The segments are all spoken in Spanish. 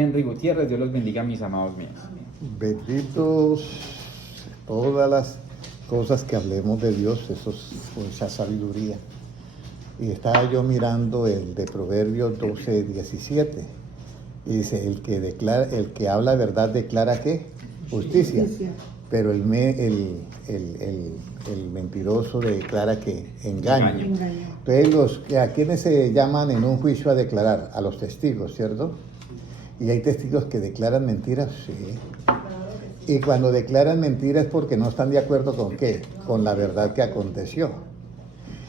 Henry Gutiérrez, Dios los bendiga, mis amados míos. Benditos todas las cosas que hablemos de Dios, eso es mucha sabiduría. Y estaba yo mirando el de Proverbios 12:17. Y dice, el que habla verdad declara ¿qué? Justicia. Pero el mentiroso declara que engaño. Entonces, ¿a quiénes se llaman en un juicio a declarar? A los testigos, ¿cierto? Y hay testigos que declaran mentiras, sí. Y cuando declaran mentiras es porque no están de acuerdo con ¿qué? Con la verdad que aconteció.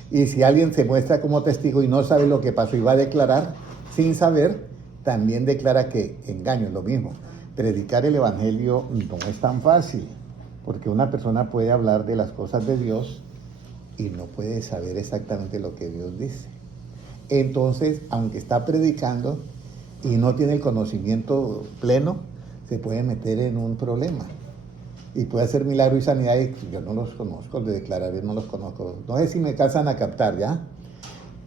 Y si alguien se muestra como testigo y no sabe lo que pasó y va a declarar sin saber, también declara que engaño, es lo mismo. Predicar el evangelio no es tan fácil, porque una persona puede hablar de las cosas de Dios y no puede saber exactamente lo que Dios dice. Entonces, aunque está predicando y no tiene el conocimiento pleno, se puede meter en un problema. Y puede hacer milagro y sanidad, y yo no los conozco, de declarar, no los conozco. No sé si me alcanzan a captar, ¿ya?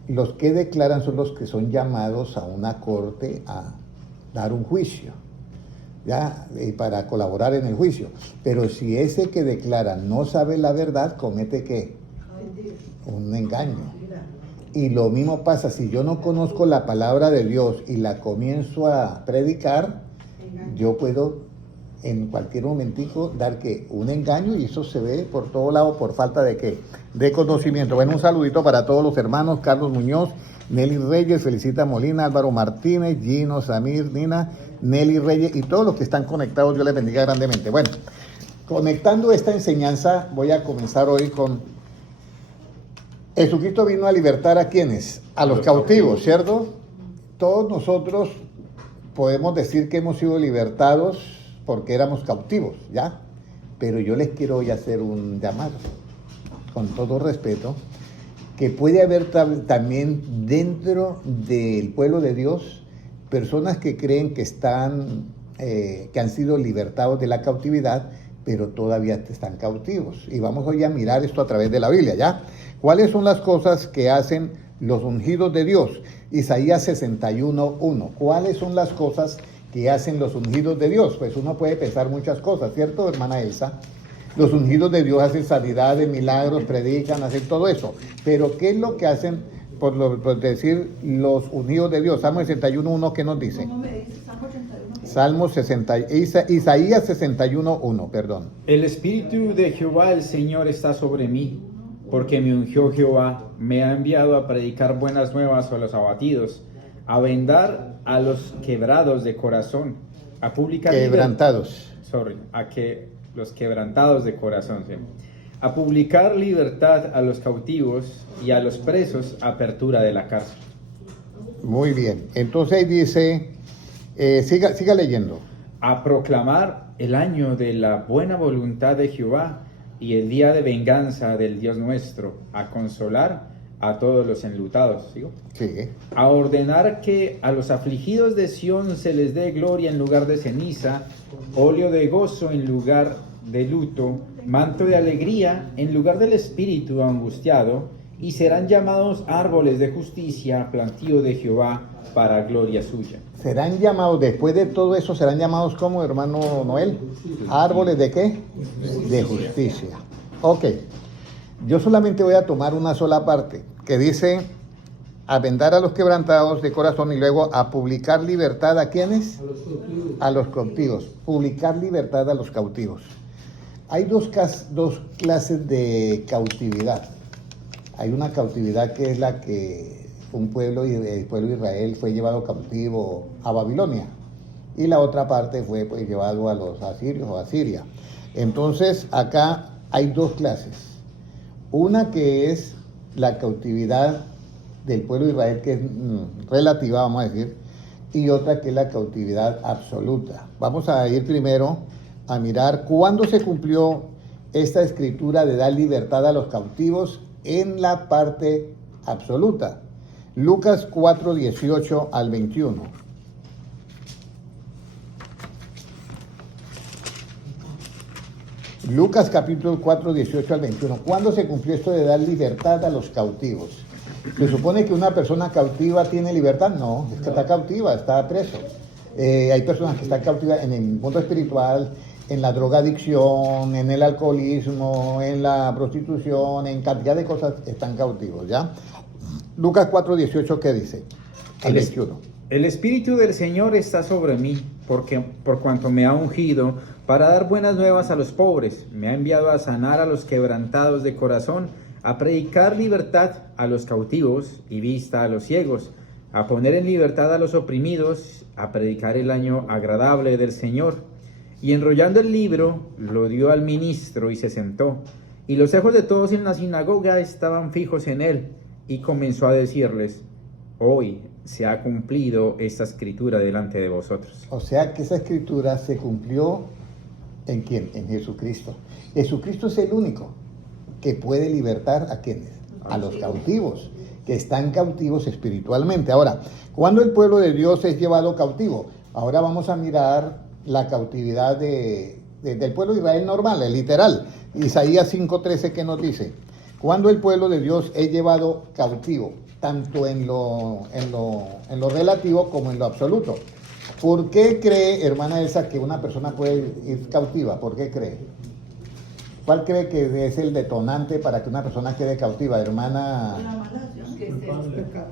Los que declaran son los que son llamados a una corte a dar un juicio, ¿ya? Y para colaborar en el juicio. Pero si ese que declara no sabe la verdad, comete ¿qué? Un engaño. Y lo mismo pasa, si yo no conozco la palabra de Dios y la comienzo a predicar, yo puedo en cualquier momentico dar que un engaño, y eso se ve por todo lado por falta de ¿qué? De conocimiento. Bueno, un saludito para todos los hermanos, Carlos Muñoz, Nelly Reyes, Felicita Molina, Álvaro Martínez, Gino, Samir, Nina, Nelly Reyes y todos los que están conectados, Dios les bendiga grandemente. Bueno, conectando esta enseñanza, voy a comenzar hoy con Jesucristo vino a libertar ¿a quiénes? A los cautivos, ¿cierto? Todos nosotros podemos decir que hemos sido libertados porque éramos cautivos, ¿ya? Pero yo les quiero hoy hacer un llamado, con todo respeto, que puede haber también dentro del pueblo de Dios personas que creen que que han sido libertados de la cautividad, pero todavía están cautivos. Y vamos hoy a mirar esto a través de la Biblia, ¿ya? ¿Cuáles son las cosas que hacen los ungidos de Dios? Isaías 61:1. ¿Cuáles son las cosas que hacen los ungidos de Dios? Pues uno puede pensar muchas cosas, ¿cierto, hermana Elsa? Los ungidos de Dios hacen sanidades, milagros, predican, hacen todo eso. Pero ¿qué es lo que hacen, por decir, los ungidos de Dios? Salmo 61:1, ¿qué nos dice? ¿Cómo me dice? Salmo 61. Isaías 61:1, perdón. El Espíritu de Jehová, el Señor, está sobre mí, porque me ungió Jehová, me ha enviado a predicar buenas nuevas a los abatidos, a vendar a los quebrados de corazón, a publicar los quebrantados de corazón, ¿sí? A publicar libertad a los cautivos y a los presos, apertura de la cárcel. Muy bien, entonces ahí dice, siga leyendo. A proclamar el año de la buena voluntad de Jehová y el día de venganza del Dios nuestro, a consolar a todos los enlutados, ¿sigo? Sí. A ordenar que a los afligidos de Sión se les dé gloria en lugar de ceniza, óleo de gozo en lugar de luto, manto de alegría en lugar del espíritu angustiado, y serán llamados árboles de justicia, plantío de Jehová para gloria suya. Serán llamados, después de todo eso, serán llamados como, hermano Noel, árboles ¿de qué? De justicia. Ok, yo solamente voy a tomar una sola parte, que dice, a vendar a los quebrantados de corazón, y luego a publicar libertad ¿a quiénes? A los cautivos. Publicar libertad a los cautivos. Hay dos clases de cautividad. Hay una cautividad que es la que el pueblo de Israel fue llevado cautivo a Babilonia, y la otra parte fue pues llevado a los asirios o a Siria. Entonces acá hay dos clases. Una que es la cautividad del pueblo de Israel, que es relativa, vamos a decir, y otra que es la cautividad absoluta. Vamos a ir primero a mirar cuándo se cumplió esta escritura de dar libertad a los cautivos en la parte absoluta. Lucas 4:18 al 21. Lucas capítulo 4:18 al 21. ¿Cuándo se cumplió esto de dar libertad a los cautivos? ¿Se supone que una persona cautiva tiene libertad? No, es que está cautiva, está preso. Hay personas que están cautivas en el mundo espiritual, en la drogadicción, en el alcoholismo, en la prostitución, en cantidad de cosas están cautivos, ¿ya? Lucas 4:18, ¿qué dice? Al 21. El Espíritu del Señor está sobre mí, por cuanto me ha ungido para dar buenas nuevas a los pobres. Me ha enviado a sanar a los quebrantados de corazón, a predicar libertad a los cautivos y vista a los ciegos, a poner en libertad a los oprimidos, a predicar el año agradable del Señor. Y enrollando el libro, lo dio al ministro y se sentó. Y los ojos de todos en la sinagoga estaban fijos en él, y comenzó a decirles: hoy se ha cumplido esta escritura delante de vosotros. O sea que esa escritura se cumplió ¿en quién? En Jesucristo. Jesucristo es el único que puede libertar a quienes, a los cautivos, que están cautivos espiritualmente. Ahora, ¿cuándo el pueblo de Dios es llevado cautivo? Ahora vamos a mirar la cautividad del pueblo de Israel normal, el literal. Isaías 5:13, ¿qué nos dice? Cuando el pueblo de Dios es llevado cautivo, tanto en lo relativo como en lo absoluto. ¿Por qué cree, hermana Elsa, que una persona puede ir cautiva? ¿Por qué cree? ¿Cuál cree que es el detonante para que una persona quede cautiva, hermana? La mala acción que es el pecado.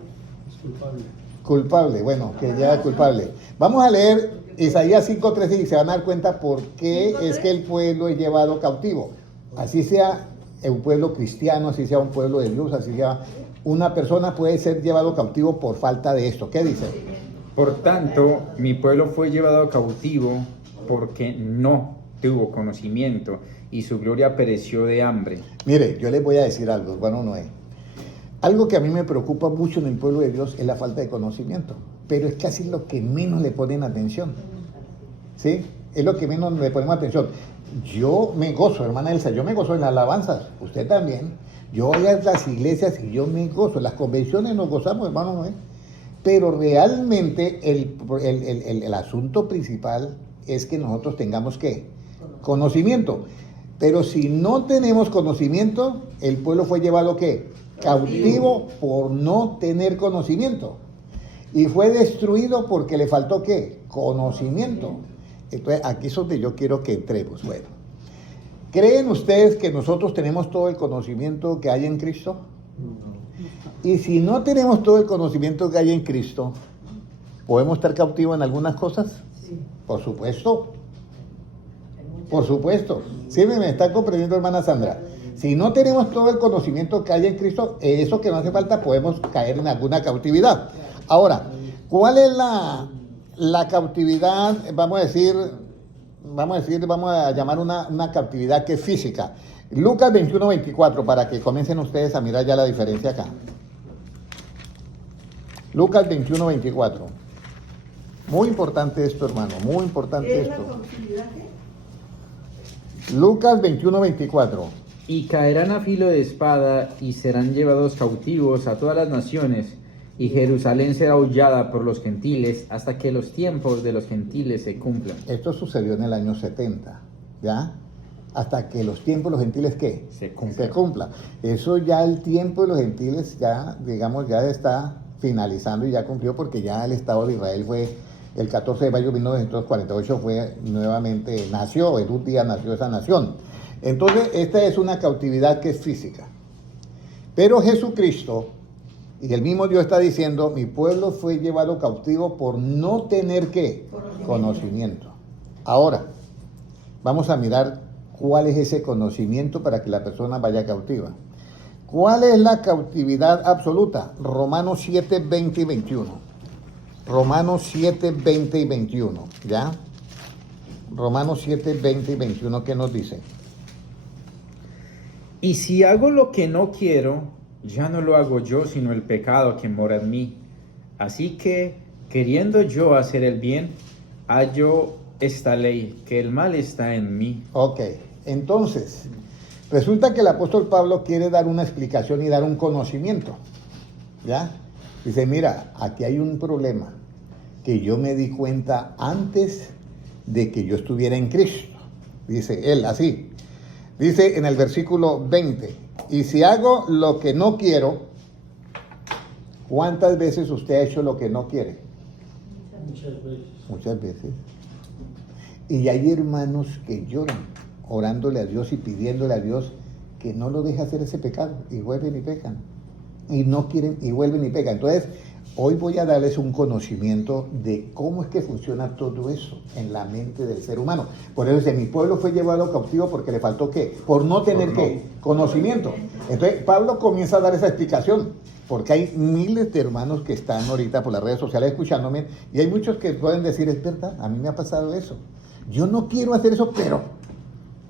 Culpable, bueno, que ya es culpable. Vamos a leer Isaías 5:13 y se van a dar cuenta por qué es que el pueblo es llevado cautivo. Así sea un pueblo cristiano, así sea un pueblo de Dios, así sea una persona puede ser llevado cautivo por falta de esto. ¿Qué dice? Por tanto, mi pueblo fue llevado cautivo porque no tuvo conocimiento y su gloria pereció de hambre. Mire, yo les voy a decir algo, hermano Noé. Algo que a mí me preocupa mucho en el pueblo de Dios es la falta de conocimiento, pero es casi lo que menos le ponen atención. ¿Sí? Es lo que menos le ponemos atención. Yo me gozo, hermana Elsa, yo me gozo en las alabanzas, usted también. Yo voy a las iglesias y yo me gozo, en las convenciones nos gozamos, hermano Noé. Pero realmente el asunto principal es que nosotros tengamos ¿qué? Conocimiento. Pero si no tenemos conocimiento, el pueblo fue llevado ¿qué? Cautivo por no tener conocimiento. Y fue destruido porque le faltó ¿qué? Conocimiento. Entonces, aquí es donde yo quiero que entremos. Bueno, ¿creen ustedes que nosotros tenemos todo el conocimiento que hay en Cristo? Y si no tenemos todo el conocimiento que hay en Cristo, ¿podemos estar cautivos en algunas cosas? Sí. Por supuesto. Por supuesto. ¿Sí me está comprendiendo, hermana Sandra? Si no tenemos todo el conocimiento que hay en Cristo, eso que no hace falta, podemos caer en alguna cautividad. Ahora, ¿cuál es la cautividad? Vamos a llamar una cautividad que es física. Lucas 21:24, para que comiencen ustedes a mirar ya la diferencia acá. Lucas 21:24. Muy importante esto, hermano, muy importante esto. Lucas 21:24. Y caerán a filo de espada y serán llevados cautivos a todas las naciones, y Jerusalén será hollada por los gentiles hasta que los tiempos de los gentiles se cumplan. Esto sucedió en el año 70, ¿ya? Hasta que los tiempos de los gentiles, ¿qué? Se cumplan. Eso ya el tiempo de los gentiles ya, digamos, ya está finalizando y ya cumplió, porque ya el Estado de Israel fue el 14 de mayo de 1948 fue nuevamente, nació, en un día nació esa nación. Entonces, esta es una cautividad que es física. Pero Jesucristo, y el mismo Dios está diciendo, mi pueblo fue llevado cautivo por no tener ¿qué? Conocimiento. Ahora, vamos a mirar cuál es ese conocimiento para que la persona vaya cautiva. ¿Cuál es la cautividad absoluta? Romanos 7, 20 y 21. Romanos 7, 20 y 21, ¿ya? Romanos 7, 20 y 21, ¿qué nos dice? Y si hago lo que no quiero, ya no lo hago yo, sino el pecado que mora en mí. Así que, queriendo yo hacer el bien, hallo esta ley, que el mal está en mí. Ok, entonces, resulta que el apóstol Pablo quiere dar una explicación y dar un conocimiento, ¿ya? Dice, mira, aquí hay un problema que yo me di cuenta antes de que yo estuviera en Cristo. Dice él así. Dice en el versículo 20, y si hago lo que no quiero, ¿cuántas veces usted ha hecho lo que no quiere? Muchas veces. Y hay hermanos que lloran, orándole a Dios y pidiéndole a Dios que no lo deje hacer ese pecado, y vuelven y pecan. Y no quieren, y vuelven y pecan. Entonces, hoy voy a darles un conocimiento de cómo es que funciona todo eso en la mente del ser humano. Por eso dice, mi pueblo fue llevado cautivo porque le faltó ¿qué? Por no tener ¿qué? Conocimiento. Entonces, Pablo comienza a dar esa explicación, porque hay miles de hermanos que están ahorita por las redes sociales escuchándome, y hay muchos que pueden decir, es verdad, a mí me ha pasado eso. Yo no quiero hacer eso, pero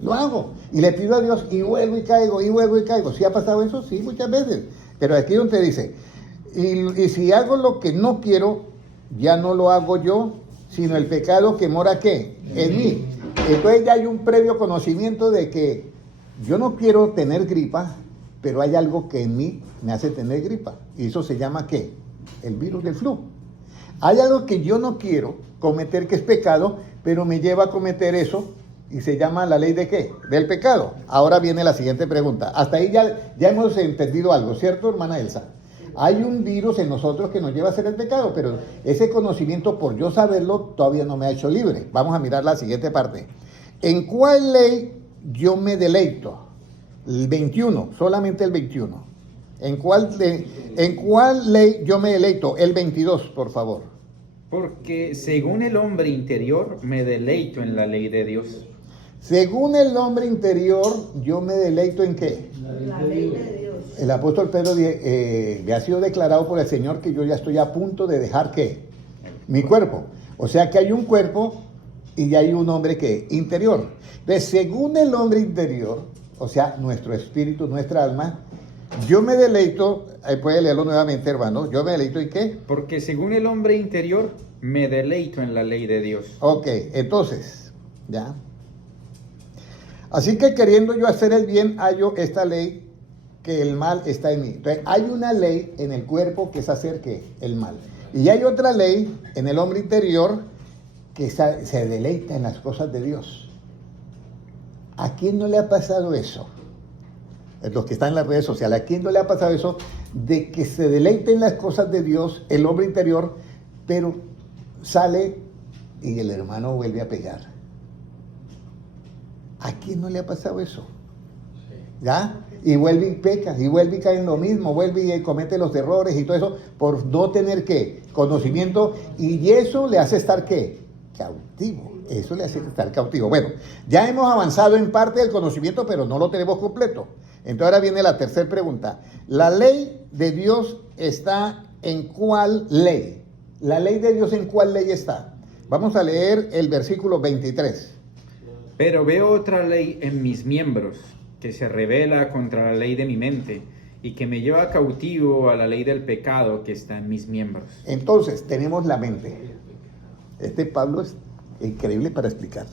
lo hago. Y le pido a Dios y vuelvo y caigo, y vuelvo y caigo. ¿Sí ha pasado eso? Sí, muchas veces. Pero aquí donde dice, y si hago lo que no quiero, ya no lo hago yo, sino el pecado que mora ¿qué? En mí. Entonces ya hay un previo conocimiento de que yo no quiero tener gripa, pero hay algo que en mí me hace tener gripa. Y eso se llama ¿qué? El virus del flu. Hay algo que yo no quiero cometer, que es pecado, pero me lleva a cometer eso, y se llama la ley de ¿qué? Del pecado. Ahora viene la siguiente pregunta. Hasta ahí ya hemos entendido algo, ¿cierto, hermana Elsa? Hay un virus en nosotros que nos lleva a hacer el pecado, pero ese conocimiento, por yo saberlo, todavía no me ha hecho libre. Vamos a mirar la siguiente parte. ¿En cuál ley yo me deleito? El 21, solamente el 21. ¿En cuál ley yo me deleito? El 22, por favor. Porque según el hombre interior me deleito en la ley de Dios. Según el hombre interior, yo me deleito ¿en qué? La ley de Dios. El apóstol Pedro le ha sido declarado por el Señor que yo ya estoy a punto de dejar ¿qué? Mi cuerpo. O sea que hay un cuerpo y ya hay un hombre ¿qué? Interior. Entonces, según el hombre interior, o sea, nuestro espíritu, nuestra alma, yo me deleito, puede leerlo nuevamente, hermano, yo me deleito ¿en qué? Porque según el hombre interior me deleito en la ley de Dios. Ok, entonces, ya. Así que queriendo yo hacer el bien, hallo esta ley, que el mal está en mí. Entonces, hay una ley en el cuerpo que es hacer ¿qué? El mal. Y hay otra ley en el hombre interior que se deleita en las cosas de Dios. ¿A quién no le ha pasado eso? Los que están en las redes sociales, ¿a quién no le ha pasado eso? De que se deleite en las cosas de Dios, el hombre interior, pero sale y el hermano vuelve a pegar. ¿A quién no le ha pasado eso? ¿Ya? Y vuelve y peca, y vuelve y cae en lo mismo, vuelve y comete los errores y todo eso por no tener ¿qué? Conocimiento, y eso le hace estar ¿qué? Cautivo. Eso le hace estar cautivo. Bueno, ya hemos avanzado en parte del conocimiento, pero no lo tenemos completo. Entonces ahora viene la tercera pregunta. ¿La ley de Dios está en cuál ley? ¿La ley de Dios en cuál ley está? Vamos a leer el versículo 23. Pero veo otra ley en mis miembros, que se rebela contra la ley de mi mente, y que me lleva cautivo a la ley del pecado que está en mis miembros. Entonces, tenemos la mente. Este Pablo es increíble para explicar.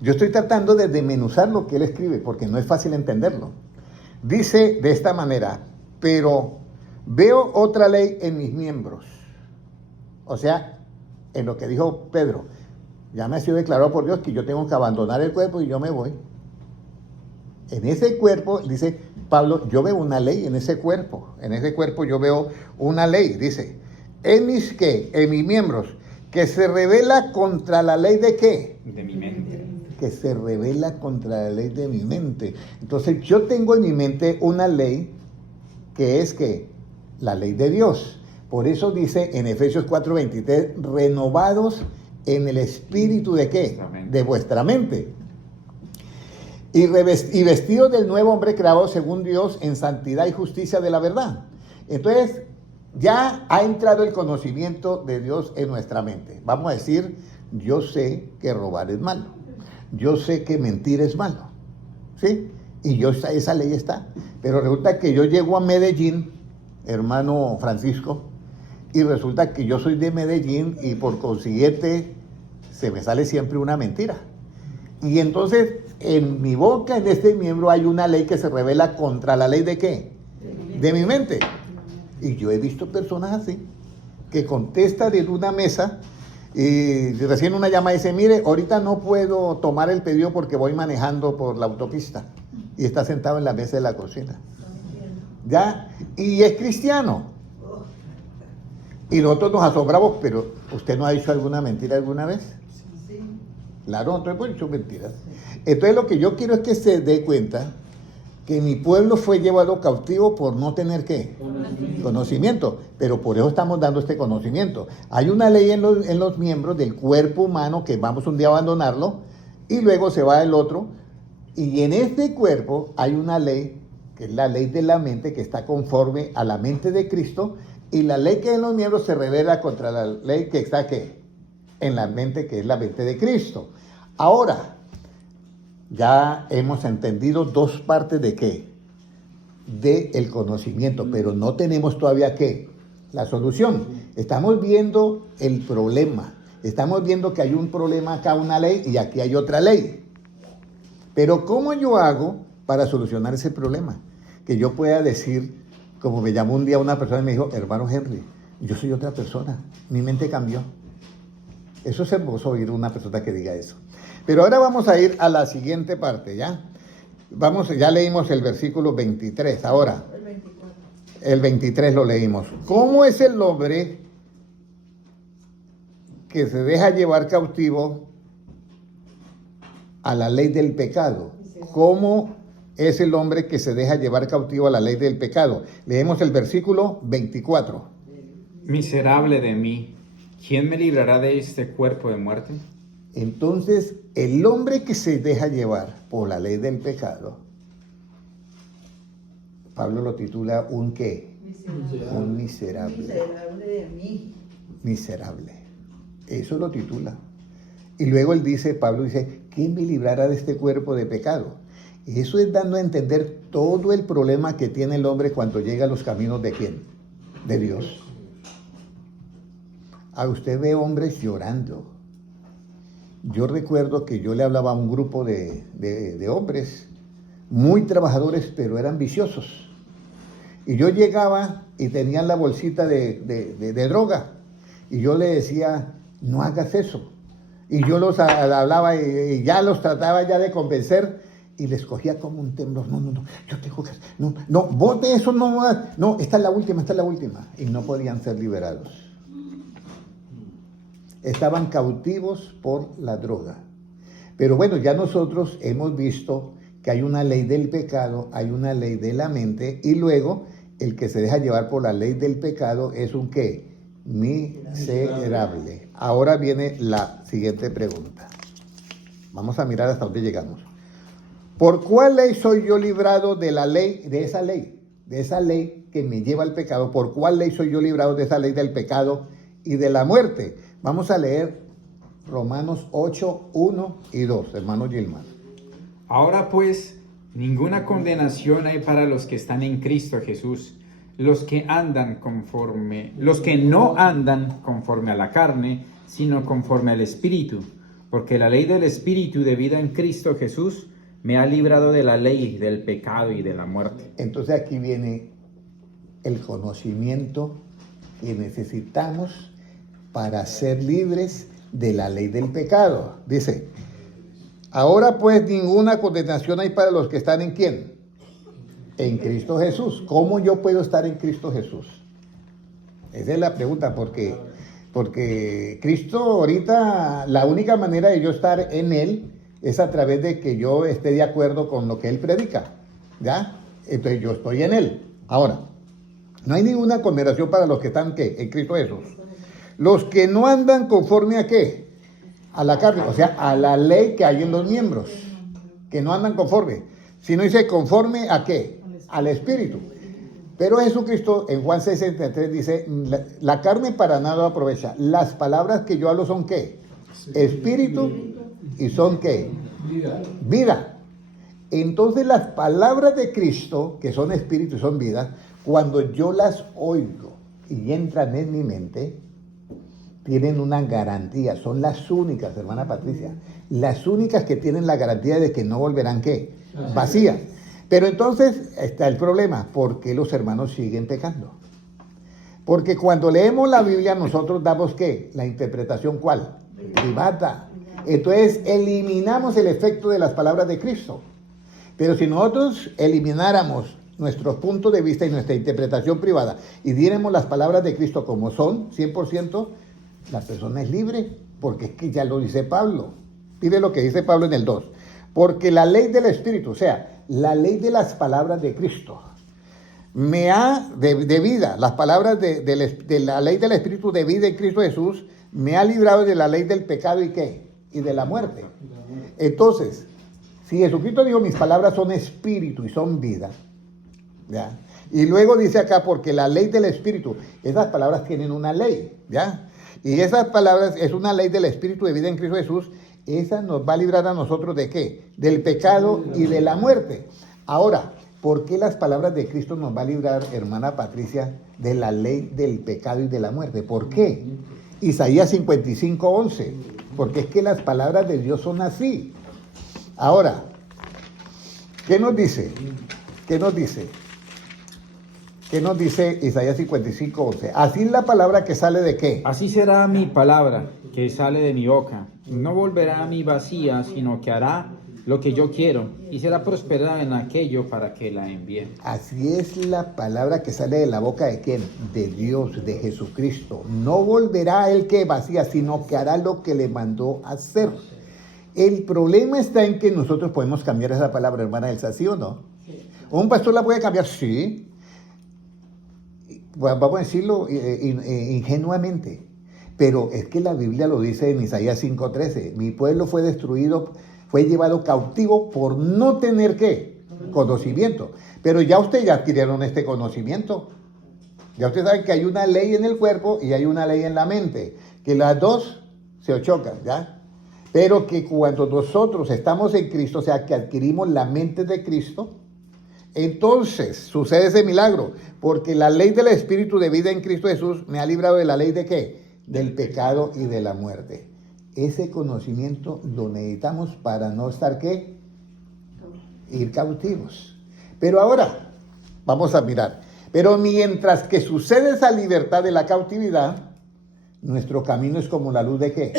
Yo estoy tratando de desmenuzar lo que él escribe, porque no es fácil entenderlo. Dice de esta manera, pero veo otra ley en mis miembros. O sea, en lo que dijo Pedro, ya me ha sido declarado por Dios que yo tengo que abandonar el cuerpo y yo me voy. En ese cuerpo, dice Pablo, yo veo una ley en ese cuerpo. En ese cuerpo yo veo una ley, dice, en mis ¿qué? En mis miembros, que se revela contra la ley de ¿qué? De mi mente. Que se revela contra la ley de mi mente. Entonces yo tengo en mi mente una ley que es ¿qué? La ley de Dios. Por eso dice en Efesios 4:23, renovados en el espíritu de ¿qué? De vuestra mente. Y vestidos del nuevo hombre creado según Dios en santidad y justicia de la verdad. Entonces, ya ha entrado el conocimiento de Dios en nuestra mente. Vamos a decir, yo sé que robar es malo. Yo sé que mentir es malo. ¿Sí? Y esa ley está. Pero resulta que yo llego a Medellín, hermano Francisco, y resulta que yo soy de Medellín y por consiguiente se me sale siempre una mentira. Y entonces en mi boca, en este miembro, hay una ley que se revela contra la ley de ¿qué? De mi mente. Y yo he visto personas así, que contestan en una mesa y recién una llama y dice, mire, ahorita no puedo tomar el pedido porque voy manejando por la autopista. Y está sentado en la mesa de la cocina. ¿Ya? Y es cristiano. Y nosotros nos asombramos, pero ¿usted no ha dicho alguna mentira alguna vez? Sí. Claro, nosotros hemos dicho mentiras. Entonces lo que yo quiero es que se dé cuenta que mi pueblo fue llevado cautivo por no tener ¿qué? Conocimiento. Pero por eso estamos dando este conocimiento. Hay una ley en los miembros del cuerpo humano que vamos un día a abandonarlo y luego se va el otro. Y en este cuerpo hay una ley, que es la ley de la mente, que está conforme a la mente de Cristo, y la ley que en los miembros se revela contra la ley que está ¿qué? En la mente, que es la mente de Cristo. Ahora, ya hemos entendido dos partes de ¿qué? De el conocimiento, pero no tenemos todavía ¿qué? La solución. Estamos viendo el problema. Estamos viendo que hay un problema acá, una ley, y aquí hay otra ley. Pero ¿cómo yo hago para solucionar ese problema? Que yo pueda decir, como me llamó un día una persona y me dijo, hermano Henry, yo soy otra persona, mi mente cambió. Eso es hermoso oír una persona que diga eso. Pero ahora vamos a ir a la siguiente parte, ¿ya? Ya leímos el versículo 23, ahora. El 24. El 23 lo leímos. ¿Cómo es el hombre que se deja llevar cautivo a la ley del pecado? ¿Cómo es el hombre que se deja llevar cautivo a la ley del pecado? Leemos el versículo 24. Miserable de mí, ¿quién me librará de este cuerpo de muerte? Entonces, el hombre que se deja llevar por la ley del pecado, Pablo lo titula un ¿qué? Un miserable. Miserable de mí. Miserable. Eso lo titula. Y luego él dice, Pablo dice, ¿quién me librará de este cuerpo de pecado? Eso es dando a entender todo el problema que tiene el hombre cuando llega a los caminos de ¿quién? De Dios. A usted ve hombres llorando. Yo recuerdo que yo le hablaba a un grupo de hombres muy trabajadores, pero eran viciosos. Y yo llegaba y tenían la bolsita de droga. Y yo le decía, no hagas eso. Y yo los hablaba y ya los trataba ya de convencer. Y les cogía como un temblor. No, yo tengo que... No, vos de eso no, esta es la última. Y no podían ser liberados. Estaban cautivos por la droga. Pero bueno, ya nosotros hemos visto que hay una ley del pecado, hay una ley de la mente, y luego el que se deja llevar por la ley del pecado es un ¿qué? Miserable. Ahora viene la siguiente pregunta. Vamos a mirar hasta dónde llegamos. ¿Por cuál ley soy yo librado de la ley, de esa ley que me lleva al pecado? ¿Por cuál ley soy yo librado de esa ley del pecado y de la muerte? Vamos a leer Romanos 8, 1 y 2, hermano Gilman. Ahora pues, ninguna condenación hay para los que están en Cristo Jesús, los que no andan conforme a la carne, sino conforme al Espíritu, porque la ley del Espíritu de vida en Cristo Jesús me ha librado de la ley del pecado y de la muerte. Entonces aquí viene el conocimiento que necesitamos para ser libres de la ley del pecado. Dice, ahora pues ninguna condenación hay para los que están en ¿quién? En Cristo Jesús. ¿Cómo yo puedo estar en Cristo Jesús? Esa es la pregunta, porque Cristo ahorita, la única manera de yo estar en Él es a través de que yo esté de acuerdo con lo que Él predica, ¿ya? Entonces yo estoy en Él. Ahora, no hay ninguna condenación para los que están ¿qué? En Cristo Jesús. Los que no andan conforme a ¿qué? A la carne, o sea, a la ley que hay en los miembros, que no andan conforme, sino dice conforme a ¿qué? Al Espíritu. Pero Jesucristo en Juan 6:63 dice, la carne para nada aprovecha. Las palabras que yo hablo son ¿qué? Espíritu y son ¿qué? Vida. Entonces las palabras de Cristo, que son espíritu y son vida, cuando yo las oigo y entran en mi mente, tienen una garantía, son las únicas, hermana Patricia, las únicas que tienen la garantía de que no volverán ¿qué? Vacías. Pero entonces está el problema, ¿por qué los hermanos siguen pecando? Porque cuando leemos la Biblia nosotros damos ¿qué? La interpretación ¿cuál? Privada. Entonces eliminamos el efecto de las palabras de Cristo. Pero si nosotros elimináramos nuestro punto de vista y nuestra interpretación privada y diéramos las palabras de Cristo como son, 100%, la persona es libre, porque es que ya lo dice Pablo. Mire lo que dice Pablo en el 2. Porque la ley del Espíritu, o sea, la ley de las palabras de Cristo, de vida, las palabras de la ley del Espíritu de vida en Cristo Jesús, me ha librado de la ley del pecado y ¿qué? Y de la muerte. Entonces, si Jesucristo dijo, mis palabras son espíritu y son vida, ¿ya? Y luego dice acá, porque la ley del Espíritu, esas palabras tienen una ley, ¿ya? Y esas palabras es una ley del Espíritu de vida en Cristo Jesús, esa nos va a librar a nosotros ¿de qué? Del pecado y de la muerte. Ahora, ¿por qué las palabras de Cristo nos va a librar, hermana Patricia, de la ley del pecado y de la muerte? ¿Por qué? Isaías 55:11, porque es que las palabras de Dios son así. Ahora, ¿qué nos dice? ¿Qué nos dice? ¿Qué nos dice Isaías 55:11? Así la palabra que sale de ¿qué? Así será mi palabra que sale de mi boca. No volverá a mí vacía, sino que hará lo que yo quiero y será prosperada en aquello para que la envíe. Así es la palabra que sale de la boca de ¿quién? De Dios, de Jesucristo. No volverá a él que vacía, sino que hará lo que le mandó hacer. El problema está en que nosotros podemos cambiar esa palabra, hermana Elsa, ¿sí o no? ¿Un pastor la puede cambiar? Sí. Bueno, vamos a decirlo ingenuamente, pero es que la Biblia lo dice en Isaías 5:13, mi pueblo fue destruido, fue llevado cautivo por no tener ¿qué? Conocimiento. Pero ya ustedes ya adquirieron este conocimiento. Ya ustedes saben que hay una ley en el cuerpo y hay una ley en la mente, que las dos se chocan, ¿ya? Pero que cuando nosotros estamos en Cristo, o sea, que adquirimos la mente de Cristo, entonces sucede ese milagro, porque la ley del Espíritu de vida en Cristo Jesús me ha librado de la ley de ¿qué? Del pecado y de la muerte. Ese conocimiento lo necesitamos para no estar ¿qué? Ir cautivos. Pero ahora, vamos a mirar. Pero mientras que sucede esa libertad de la cautividad, nuestro camino es como la luz de ¿qué?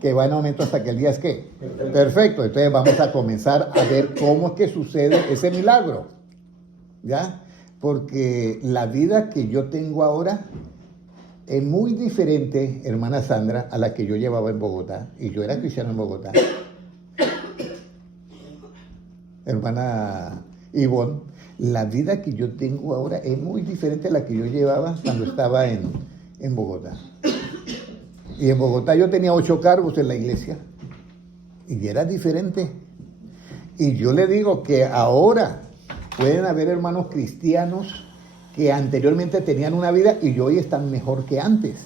Que va en aumento hasta que el día es ¿qué? Perfecto. Entonces vamos a comenzar a ver cómo es que sucede ese milagro, ¿ya? Porque la vida que yo tengo ahora es muy diferente, hermana Sandra, a la que yo llevaba en Bogotá. Y yo era cristiano en Bogotá. Hermana Ivonne, la vida que yo tengo ahora es muy diferente a la que yo llevaba cuando estaba en Bogotá. Y en Bogotá yo tenía 8 cargos en la iglesia. Y era diferente. Y yo le digo que ahora pueden haber hermanos cristianos que anteriormente tenían una vida y hoy están mejor que antes.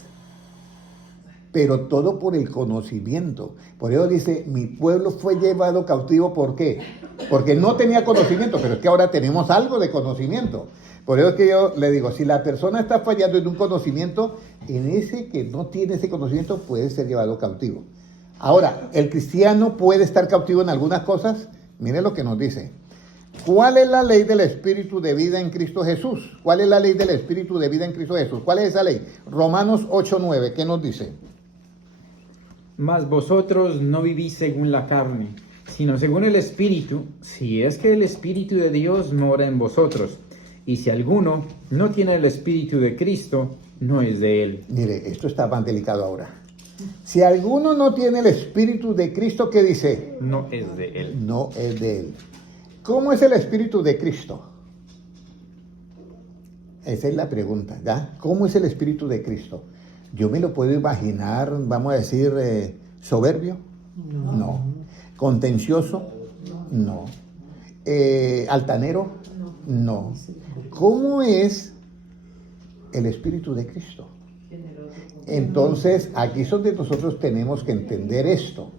Pero todo por el conocimiento. Por eso dice, mi pueblo fue llevado cautivo. ¿Por qué? Porque no tenía conocimiento, pero es que ahora tenemos algo de conocimiento. Por eso es que yo le digo, si la persona está fallando en un conocimiento, en ese que no tiene ese conocimiento puede ser llevado cautivo. Ahora, ¿el cristiano puede estar cautivo en algunas cosas? Mire lo que nos dice. ¿Cuál es la ley del Espíritu de vida en Cristo Jesús? ¿Cuál es la ley del Espíritu de vida en Cristo Jesús? ¿Cuál es esa ley? Romanos 8:9, ¿qué nos dice? Mas vosotros no vivís según la carne, sino según el Espíritu, si es que el Espíritu de Dios mora en vosotros. Y si alguno no tiene el Espíritu de Cristo, no es de él. Mire, esto está más delicado ahora. Si alguno no tiene el Espíritu de Cristo, ¿qué dice? No es de él. No es de él. ¿Cómo es el Espíritu de Cristo? Esa es la pregunta, ¿ya? ¿Cómo es el Espíritu de Cristo? Yo me lo puedo imaginar, vamos a decir, soberbio. No. ¿Contencioso? No. ¿Altanero? No. ¿Cómo es el Espíritu de Cristo? Entonces, aquí es donde nosotros tenemos que entender esto.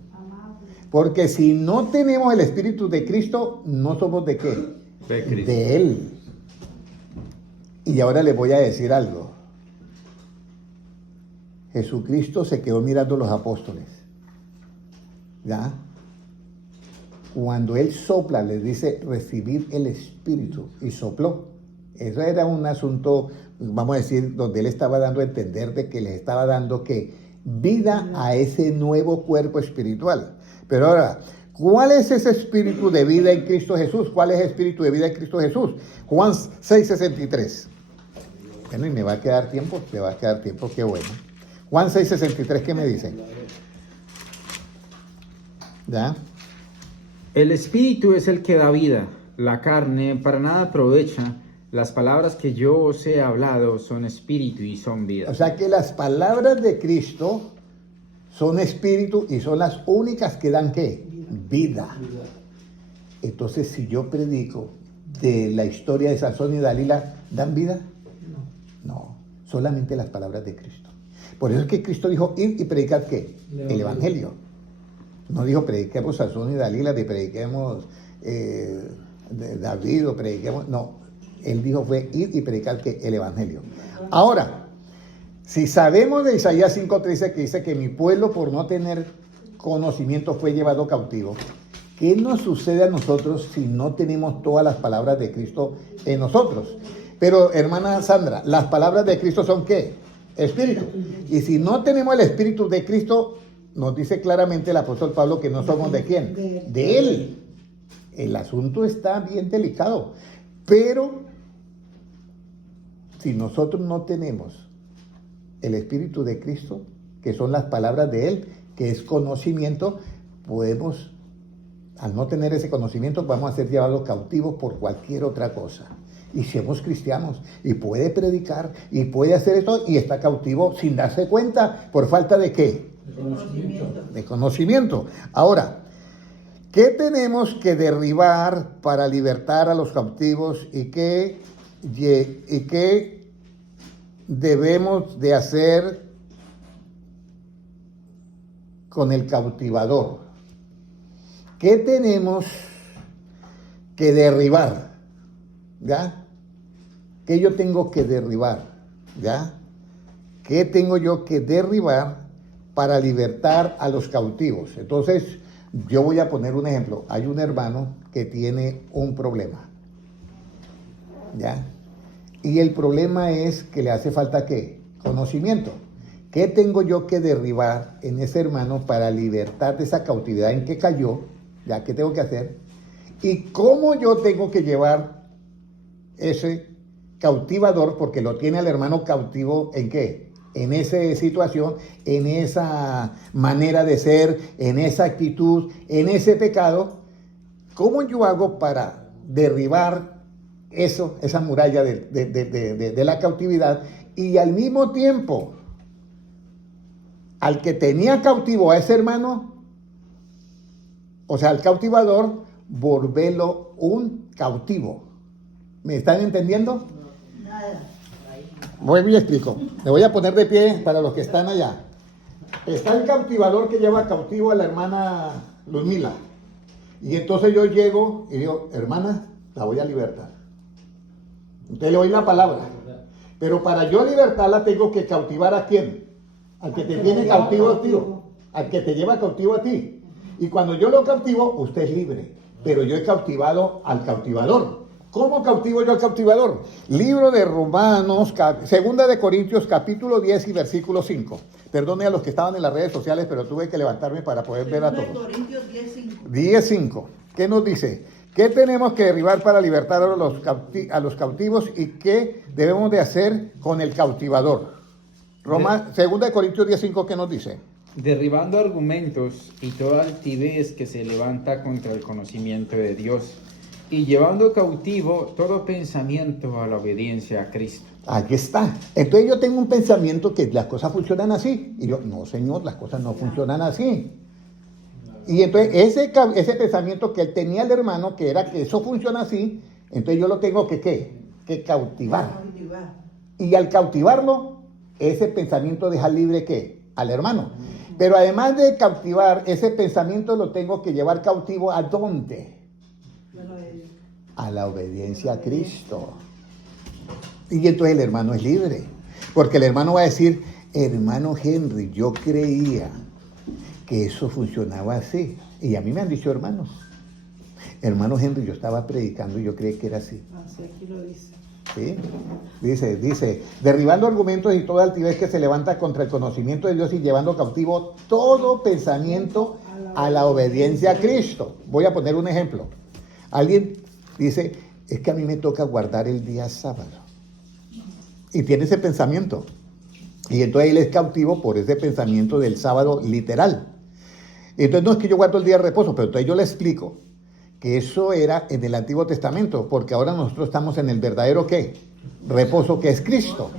Porque si no tenemos el Espíritu de Cristo, no somos ¿de qué? De Cristo. De Él. Y ahora les voy a decir algo. Jesucristo se quedó mirando a los apóstoles. ¿Ya? Cuando Él sopla, les dice, recibir el Espíritu. Y sopló. Eso era un asunto, vamos a decir, donde Él estaba dando a entender de que les estaba dando que vida a ese nuevo cuerpo espiritual. Pero ahora, ¿Cuál es ese espíritu de vida en Cristo Jesús? ¿Cuál es el espíritu de vida en Cristo Jesús? Juan 6:63. Bueno, y me va a quedar tiempo, qué bueno. Juan 6:63, ¿qué me dice? ¿Ya? El espíritu es el que da vida, la carne para nada aprovecha. Las palabras que yo os he hablado son espíritu y son vida. O sea que las palabras de Cristo son espíritu y son las únicas que dan ¿qué? Vida. Entonces, si yo predico de la historia de Sansón y Dalila, ¿dan vida? No, solamente las palabras de Cristo. Por eso es que Cristo dijo, ir y predicar ¿qué? El Evangelio. No dijo, prediquemos Sansón y Dalila, ni prediquemos de David, o prediquemos, no. Él dijo, fue ir y predicar ¿qué? El Evangelio. Ahora, si sabemos de Isaías 5:13, que dice que mi pueblo por no tener conocimiento fue llevado cautivo, ¿qué nos sucede a nosotros si no tenemos todas las palabras de Cristo en nosotros? Pero, hermana Sandra, las palabras de Cristo son ¿qué? Espíritu. Y si no tenemos el Espíritu de Cristo, nos dice claramente el apóstol Pablo que no somos ¿de quién? De Él. El asunto está bien delicado. Pero, si nosotros no tenemos el Espíritu de Cristo, que son las palabras de Él, que es conocimiento, podemos, al no tener ese conocimiento, vamos a ser llevados cautivos por cualquier otra cosa. Y somos cristianos, y puede predicar, y puede hacer esto, y está cautivo sin darse cuenta, por falta de ¿qué? De conocimiento. Ahora, ¿qué tenemos que derribar para libertar a los cautivos y qué debemos de hacer con el cautivador? ¿Qué tenemos que derribar? ¿Ya? ¿Qué yo tengo que derribar? ¿Ya? ¿Qué tengo yo que derribar para libertar a los cautivos? Entonces, yo voy a poner un ejemplo. Hay un hermano que tiene un problema, ¿ya? Y el problema es que le hace falta ¿qué? Conocimiento. ¿Qué tengo yo que derribar en ese hermano para libertar de esa cautividad en que cayó? ¿Ya? ¿Qué tengo que hacer? ¿Y cómo yo tengo que llevar ese cautivador? Porque lo tiene al hermano cautivo ¿en qué? En esa situación, en esa manera de ser, en esa actitud, en ese pecado. ¿Cómo yo hago para derribar eso, esa muralla de la cautividad? Y al mismo tiempo, al que tenía cautivo a ese hermano, o sea, al cautivador, volverlo un cautivo. ¿Me están entendiendo? Nada. Vuelvo y explico. Me voy a poner de pie para los que están allá. Está el cautivador que lleva cautivo a la hermana Luzmila. Y entonces yo llego y digo, hermana, la voy a libertar. Entonces le doy la palabra. Pero para yo libertarla tengo que cautivar ¿a quién? Al que te tiene cautivo a ti. Al que te lleva cautivo a ti. Y cuando yo lo cautivo, usted es libre. Pero yo he cautivado al cautivador. ¿Cómo cautivo yo al cautivador? Libro de Romanos, segunda de Corintios, capítulo 10 y versículo 5. Perdone a los que estaban en las redes sociales, pero tuve que levantarme para poder ver a todos. Corintios 10:5. 10:5. ¿Qué nos dice? ¿Qué tenemos que derribar para libertar a los cautivos y qué debemos de hacer con el cautivador? Segunda de Corintios 10:5, ¿qué nos dice? Derribando argumentos y toda altivez que se levanta contra el conocimiento de Dios, y llevando cautivo todo pensamiento a la obediencia a Cristo. Aquí está. Entonces yo tengo un pensamiento que las cosas funcionan así. Y yo, no señor, las cosas no funcionan así. Y entonces ese pensamiento que él tenía el hermano, que era que eso funciona así, entonces yo lo tengo que ¿qué? Que cautivar. Y al cautivarlo, ese pensamiento deja libre ¿qué? Al hermano. Pero además de cautivar, ese pensamiento lo tengo que llevar cautivo ¿a dónde? A la obediencia a Cristo. Y entonces el hermano es libre. Porque el hermano va a decir, hermano Henry, yo creía que eso funcionaba así. Y a mí me han dicho hermanos. Hermano Henry, yo estaba predicando y yo creí que era así. Así aquí lo dice. ¿Sí? Dice, derribando argumentos y toda altivez que se levanta contra el conocimiento de Dios y llevando cautivo todo pensamiento a la obediencia a Cristo. Voy a poner un ejemplo. Alguien dice, es que a mí me toca guardar el día sábado. Y tiene ese pensamiento. Y entonces él es cautivo por ese pensamiento del sábado literal. Entonces no es que yo guardo el día de reposo, pero entonces yo le explico que eso era en el Antiguo Testamento, porque ahora nosotros estamos en el verdadero ¿qué? Reposo, que es Cristo.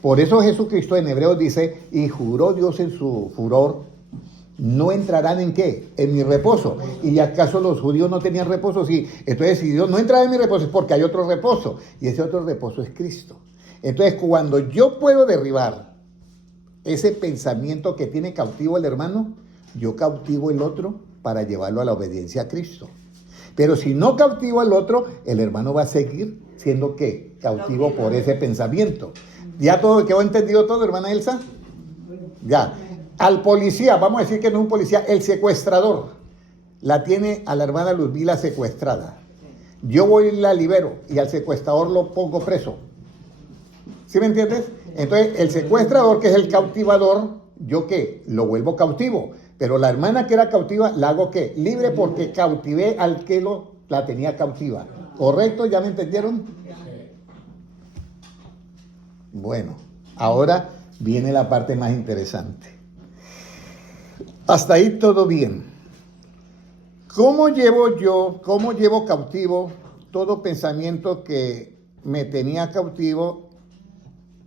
Por eso Jesucristo en Hebreos dice, y juró Dios en su furor, no entrarán en ¿qué? En mi reposo. ¿Y acaso los judíos no tenían reposo? Sí. Entonces si Dios no entra en mi reposo es porque hay otro reposo, y ese otro reposo es Cristo. Entonces cuando yo puedo derribar ese pensamiento que tiene cautivo el hermano, yo cautivo el otro para llevarlo a la obediencia a Cristo. Pero si no cautivo al otro, el hermano va a seguir siendo ¿qué? Cautivo por ese pensamiento. ¿Ya todo quedó entendido todo, hermana Elsa? Ya. Al policía, vamos a decir que no es un policía, el secuestrador, la tiene a la hermana Luzbila secuestrada. Yo voy y la libero y al secuestrador lo pongo preso. ¿Sí me entiendes? Entonces, el secuestrador, que es el cautivador, ¿yo qué? Lo vuelvo cautivo. Pero la hermana que era cautiva, la hago ¿qué? Libre porque cautivé al que la tenía cautiva. ¿Correcto? ¿Ya me entendieron? Bueno, ahora viene la parte más interesante. Hasta ahí todo bien. ¿Cómo llevo cautivo todo pensamiento que me tenía cautivo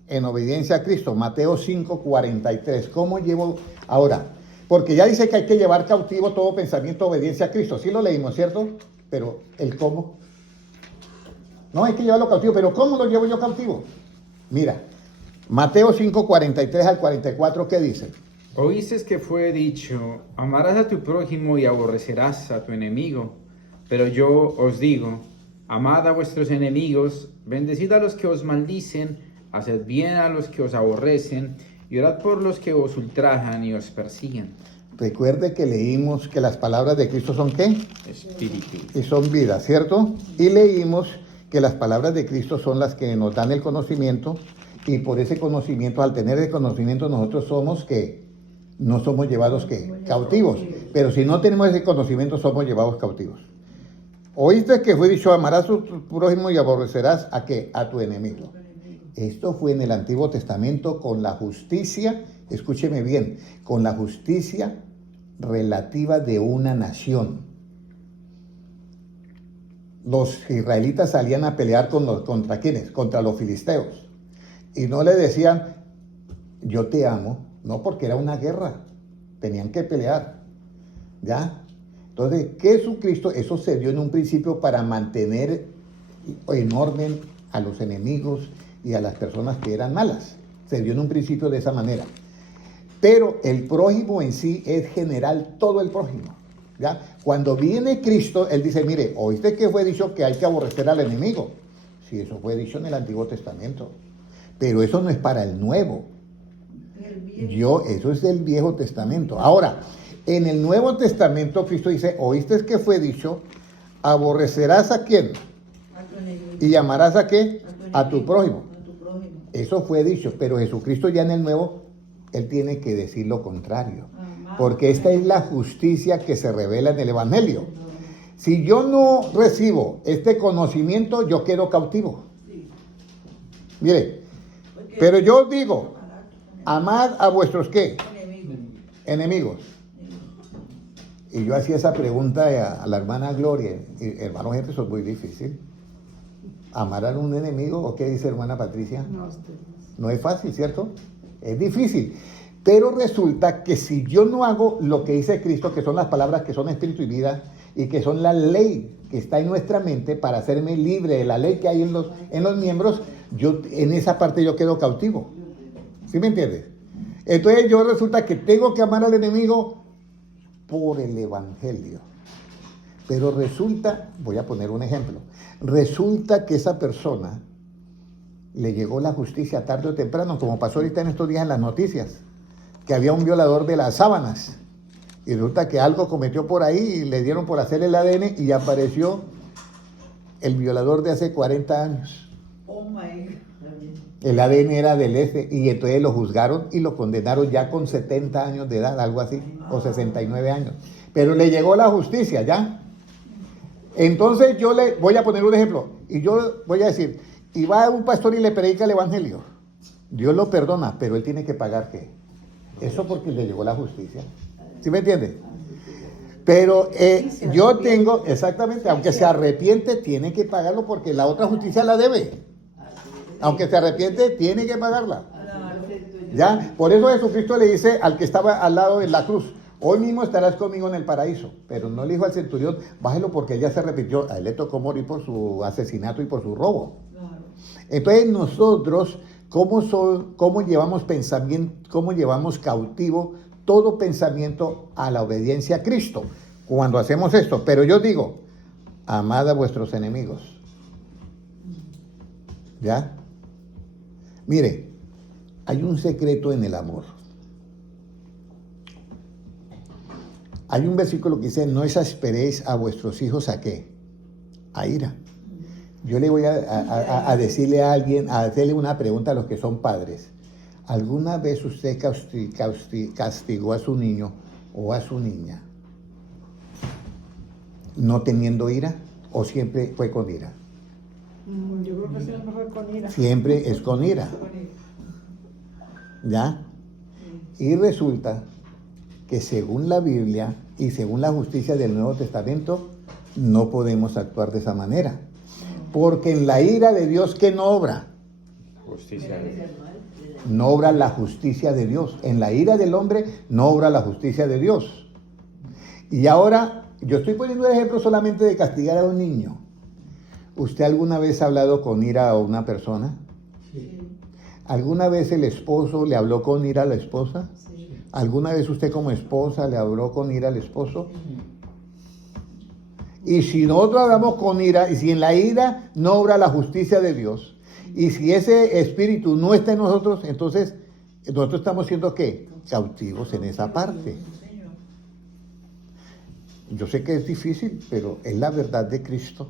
en obediencia a Cristo? Mateo 5:43. ¿Cómo llevo ahora? Porque ya dice que hay que llevar cautivo todo pensamiento de obediencia a Cristo. Sí lo leímos, ¿cierto? Pero ¿el cómo? No, hay que llevarlo cautivo. ¿Pero cómo lo llevo yo cautivo? Mira, Mateo 5:43 al 44, ¿qué dice? Oíste que fue dicho, amarás a tu prójimo y aborrecerás a tu enemigo. Pero yo os digo, amad a vuestros enemigos, bendecid a los que os maldicen, haced bien a los que os aborrecen, y orad por los que os ultrajan y os persiguen. Recuerde que leímos que las palabras de Cristo son ¿qué? Espíritu. Y son vida, ¿cierto? Y leímos que las palabras de Cristo son las que nos dan el conocimiento, y por ese conocimiento, al tener el conocimiento, nosotros somos ¿qué? No somos llevados ¿qué? Cautivos. Pero si no tenemos ese conocimiento, somos llevados cautivos. Oíste que fue dicho, amarás a tu prójimo y aborrecerás ¿a qué? A tu enemigo. Esto fue en el Antiguo Testamento con la justicia, escúcheme bien, con la justicia relativa de una nación. Los israelitas salían a pelear ¿contra quiénes? Contra los filisteos. Y no le decían, yo te amo, no, porque era una guerra, tenían que pelear, ¿ya? Entonces, Jesucristo, eso se dio en un principio para mantener en orden a los enemigos y a las personas que eran malas. Se dio en un principio de esa manera. Pero el prójimo en sí es general, todo el prójimo, ¿ya? Cuando viene Cristo, Él dice, mire, ¿oíste que fue dicho que hay que aborrecer al enemigo? Sí, eso fue dicho en el Antiguo Testamento. Pero eso no es para el Nuevo. Eso es del Viejo Testamento. Ahora, en el Nuevo Testamento, Cristo dice, ¿oíste que fue dicho? ¿Aborrecerás a quién? ¿Y llamarás a qué? A tu prójimo. Eso fue dicho, pero Jesucristo ya en el Nuevo, Él tiene que decir lo contrario. Porque esta es la justicia que se revela en el Evangelio. Si yo no recibo este conocimiento, yo quedo cautivo. Mire, pero yo digo, amad a vuestros ¿qué? Enemigos. Y yo hacía esa pregunta a la hermana Gloria. Y, hermano, gente, eso es muy difícil. ¿Amar a un enemigo? ¿O qué dice hermana Patricia? No es fácil, ¿cierto? Es difícil. Pero resulta que si yo no hago lo que dice Cristo, que son las palabras que son espíritu y vida, y que son la ley que está en nuestra mente para hacerme libre de la ley que hay en los miembros, yo en esa parte yo quedo cautivo. ¿Sí me entiendes? Entonces yo resulta que tengo que amar al enemigo por el Evangelio. Pero resulta, voy a poner un ejemplo, resulta que esa persona le llegó la justicia tarde o temprano, como pasó ahorita en estos días en las noticias, que había un violador de las sábanas. Y resulta que algo cometió por ahí y le dieron por hacer el ADN y apareció el violador de hace 40 años. Oh my God. El ADN era del y entonces lo juzgaron y lo condenaron ya con 70 años de edad, algo así, o 69 años. pero le llegó la justicia, ¿ya? Entonces yo le voy a poner un ejemplo, y yo voy a decir, y va un pastor y le predica el evangelio. Dios lo perdona, pero él tiene que pagar ¿qué? Eso porque le llegó la justicia. ¿Sí me entiende? Pero yo tengo, exactamente, aunque se arrepiente, tiene que pagarlo porque la otra justicia la debe. Aunque se arrepiente, tiene que pagarla. ¿Ya? Por eso Jesucristo le dice al que estaba al lado de la cruz, hoy mismo estarás conmigo en el paraíso. Pero no le dijo al centurión, bájelo porque ella se arrepintió. A él le tocó morir por su asesinato y por su robo. Entonces nosotros, ¿cómo llevamos pensamiento, cómo llevamos cautivo todo pensamiento a la obediencia a Cristo? Cuando hacemos esto. Pero yo digo, amad a vuestros enemigos. ¿Ya? Mire, hay un secreto en el amor. Hay un versículo que dice, no exasperéis a vuestros hijos ¿a qué? A ira. Yo le voy a decirle a alguien, a hacerle una pregunta a los que son padres. ¿Alguna vez usted castigó a su niño o a su niña no teniendo ira o siempre fue con ira? Yo creo que siempre fue con ira. Siempre es con ira. ¿Ya? Y resulta que según la Biblia y según la justicia del Nuevo Testamento, no podemos actuar de esa manera. Porque en la ira de Dios, ¿qué no obra? Justicia. No obra la justicia de Dios. En la ira del hombre no obra la justicia de Dios. Y ahora, yo estoy poniendo el ejemplo solamente de castigar a un niño. ¿Usted alguna vez ha hablado con ira a una persona? Sí. ¿Alguna vez el esposo le habló con ira a la esposa? Sí. ¿Alguna vez usted como esposa le habló con ira al esposo? Y si nosotros hablamos con ira, y si en la ira no obra la justicia de Dios, y si ese espíritu no está en nosotros, entonces nosotros estamos siendo ¿qué? Cautivos en esa parte. Yo sé que es difícil, pero es la verdad de Cristo.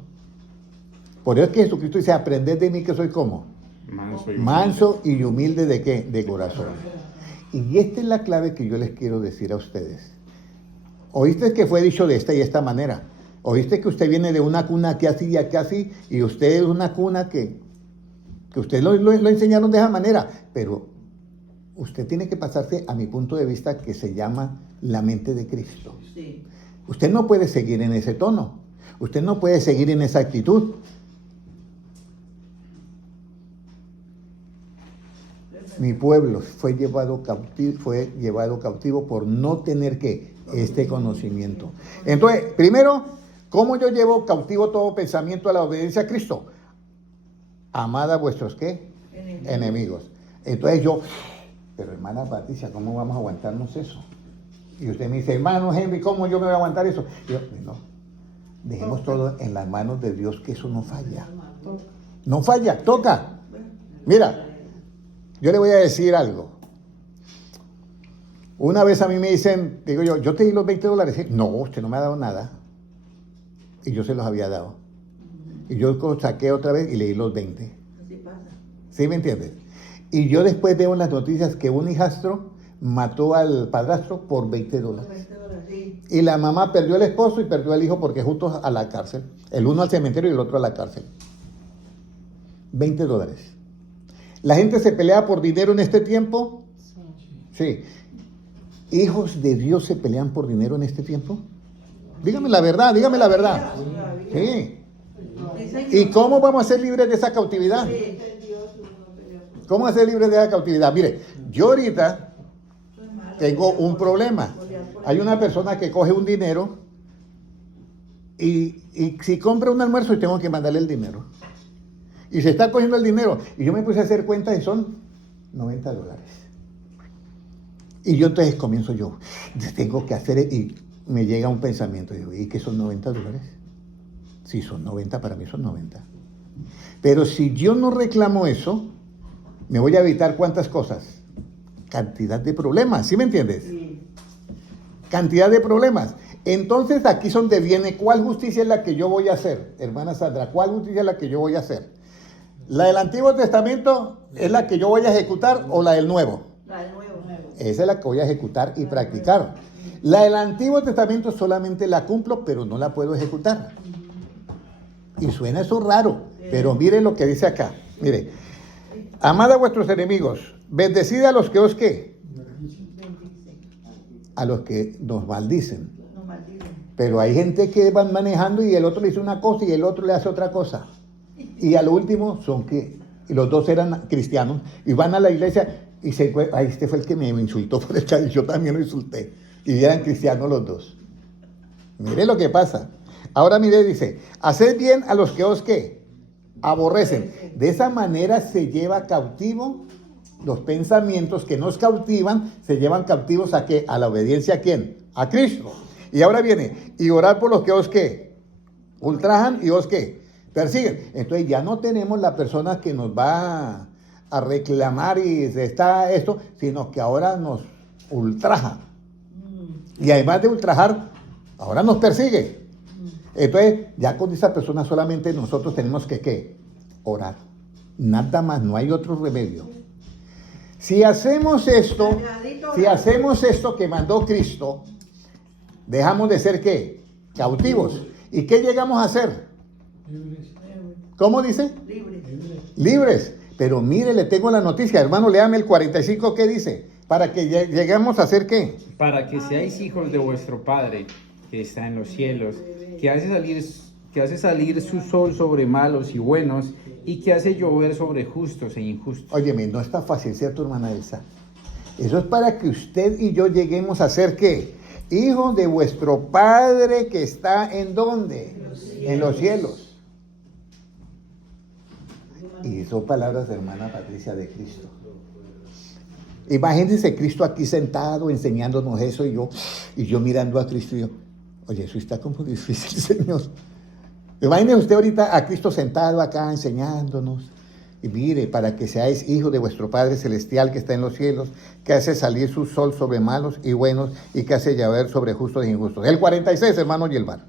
Por eso es que Jesucristo dice, aprended de mí que soy como manso y humilde ¿de qué? De corazón. Y esta es la clave que yo les quiero decir a ustedes. Oíste que fue dicho de esta y esta manera. Oíste que usted viene de una cuna que así y que así, y usted es una cuna que usted lo enseñaron de esa manera, pero usted tiene que pasarse a mi punto de vista que se llama la mente de Cristo. Sí. Usted no puede seguir en ese tono, usted no puede seguir en esa actitud. Mi pueblo fue llevado cautivo por no tener ¿qué? Este conocimiento. Entonces, primero, ¿cómo yo llevo cautivo todo pensamiento a la obediencia a Cristo? Amad a vuestros ¿qué? Enemigos. Entonces yo, pero hermana Patricia, ¿cómo vamos a aguantarnos eso? Y usted me dice, hermano Henry, ¿cómo yo me voy a aguantar eso? Y yo, no, dejemos todo en las manos de Dios, que eso no falla. No falla, toca. Mira, yo le voy a decir algo. Una vez a mí me dicen, digo yo te di los $20. No, usted no me ha dado nada. Y yo se los había dado. Y yo saqué otra vez y le di los 20. Así pasa. ¿Sí me entiendes? Y yo después veo en las noticias que un hijastro mató al padrastro por $20. Sí. Y la mamá perdió al esposo y perdió al hijo porque juntos a la cárcel. El uno al cementerio y el otro a la cárcel. $20. ¿La gente se pelea por dinero en este tiempo? Sí. ¿Hijos de Dios se pelean por dinero en este tiempo? Dígame la verdad, dígame la verdad. Sí. ¿Y cómo vamos a ser libres de esa cautividad? ¿Cómo a ser libres de esa cautividad? Mire, yo ahorita tengo un problema. Hay una persona que coge un dinero y si compra un almuerzo y tengo que mandarle el dinero. Y se está cogiendo el dinero. Y yo me puse a hacer cuenta y son $90. Y yo entonces comienzo yo, tengo que hacer, y me llega un pensamiento, digo, ¿y qué son $90? Si son 90, para mí son 90. Pero si yo no reclamo eso, me voy a evitar ¿cuántas cosas? Cantidad de problemas, ¿sí me entiendes? Sí. Cantidad de problemas. Entonces aquí es donde viene, ¿cuál justicia es la que yo voy a hacer? Hermana Sandra, ¿cuál justicia es la que yo voy a hacer? ¿La del Antiguo Testamento es la que yo voy a ejecutar o la del Nuevo? La del nuevo. Esa es la que voy a ejecutar y practicar. La del Antiguo Testamento solamente la cumplo, pero no la puedo ejecutar. Y suena eso raro, pero mire lo que dice acá. Mire, amad a vuestros enemigos, bendecid a los que os ¿qué? A los que nos maldicen. No maldicen. Pero hay gente que van manejando y el otro le dice una cosa y el otro le hace otra cosa. Y al último son que, y los dos eran cristianos, y van a la iglesia y se encuentran, ay, este fue el que me insultó por el chat, yo también lo insulté. Y eran cristianos los dos. Mire lo que pasa. Ahora mire, dice, haced bien a los que os ¿qué? Aborrecen. De esa manera se lleva cautivo los pensamientos que nos cautivan, se llevan cautivos ¿a qué? A la obediencia ¿a quién? A Cristo. Y ahora viene, y orar por los que os ¿qué? Ultrajan y os ¿qué? Persiguen. Entonces ya no tenemos la persona que nos va a reclamar y se está esto, sino que ahora nos ultraja. Y además de ultrajar, ahora nos persigue. Entonces, ya con esa persona solamente nosotros tenemos que ¿qué? Orar. Nada más, no hay otro remedio. Si hacemos esto que mandó Cristo, dejamos de ser ¿qué? Cautivos. ¿Y qué llegamos a hacer? ¿Cómo dice? Libres. Pero mire, le tengo la noticia, hermano, léame el 45, ¿qué dice? Para que lleguemos a hacer ¿qué? Para que seáis hijos de vuestro Padre, que está en los cielos, que hace salir su sol sobre malos y buenos, y que hace llover sobre justos e injustos. Óyeme, no está fácil, ¿cierto, hermana Elsa? Eso es para que usted y yo lleguemos a ser ¿qué? Hijos de vuestro Padre que está ¿en dónde? En los cielos. Y son palabras de hermana Patricia de Cristo. Imagínense Cristo aquí sentado enseñándonos eso y yo mirando a Cristo y yo, oye, eso está como difícil, Señor. Imagínense usted ahorita a Cristo sentado acá enseñándonos. Y mire, para que seáis hijos de vuestro Padre Celestial que está en los cielos, que hace salir su sol sobre malos y buenos y que hace llover sobre justos e injustos. El 46, hermano Yelvar.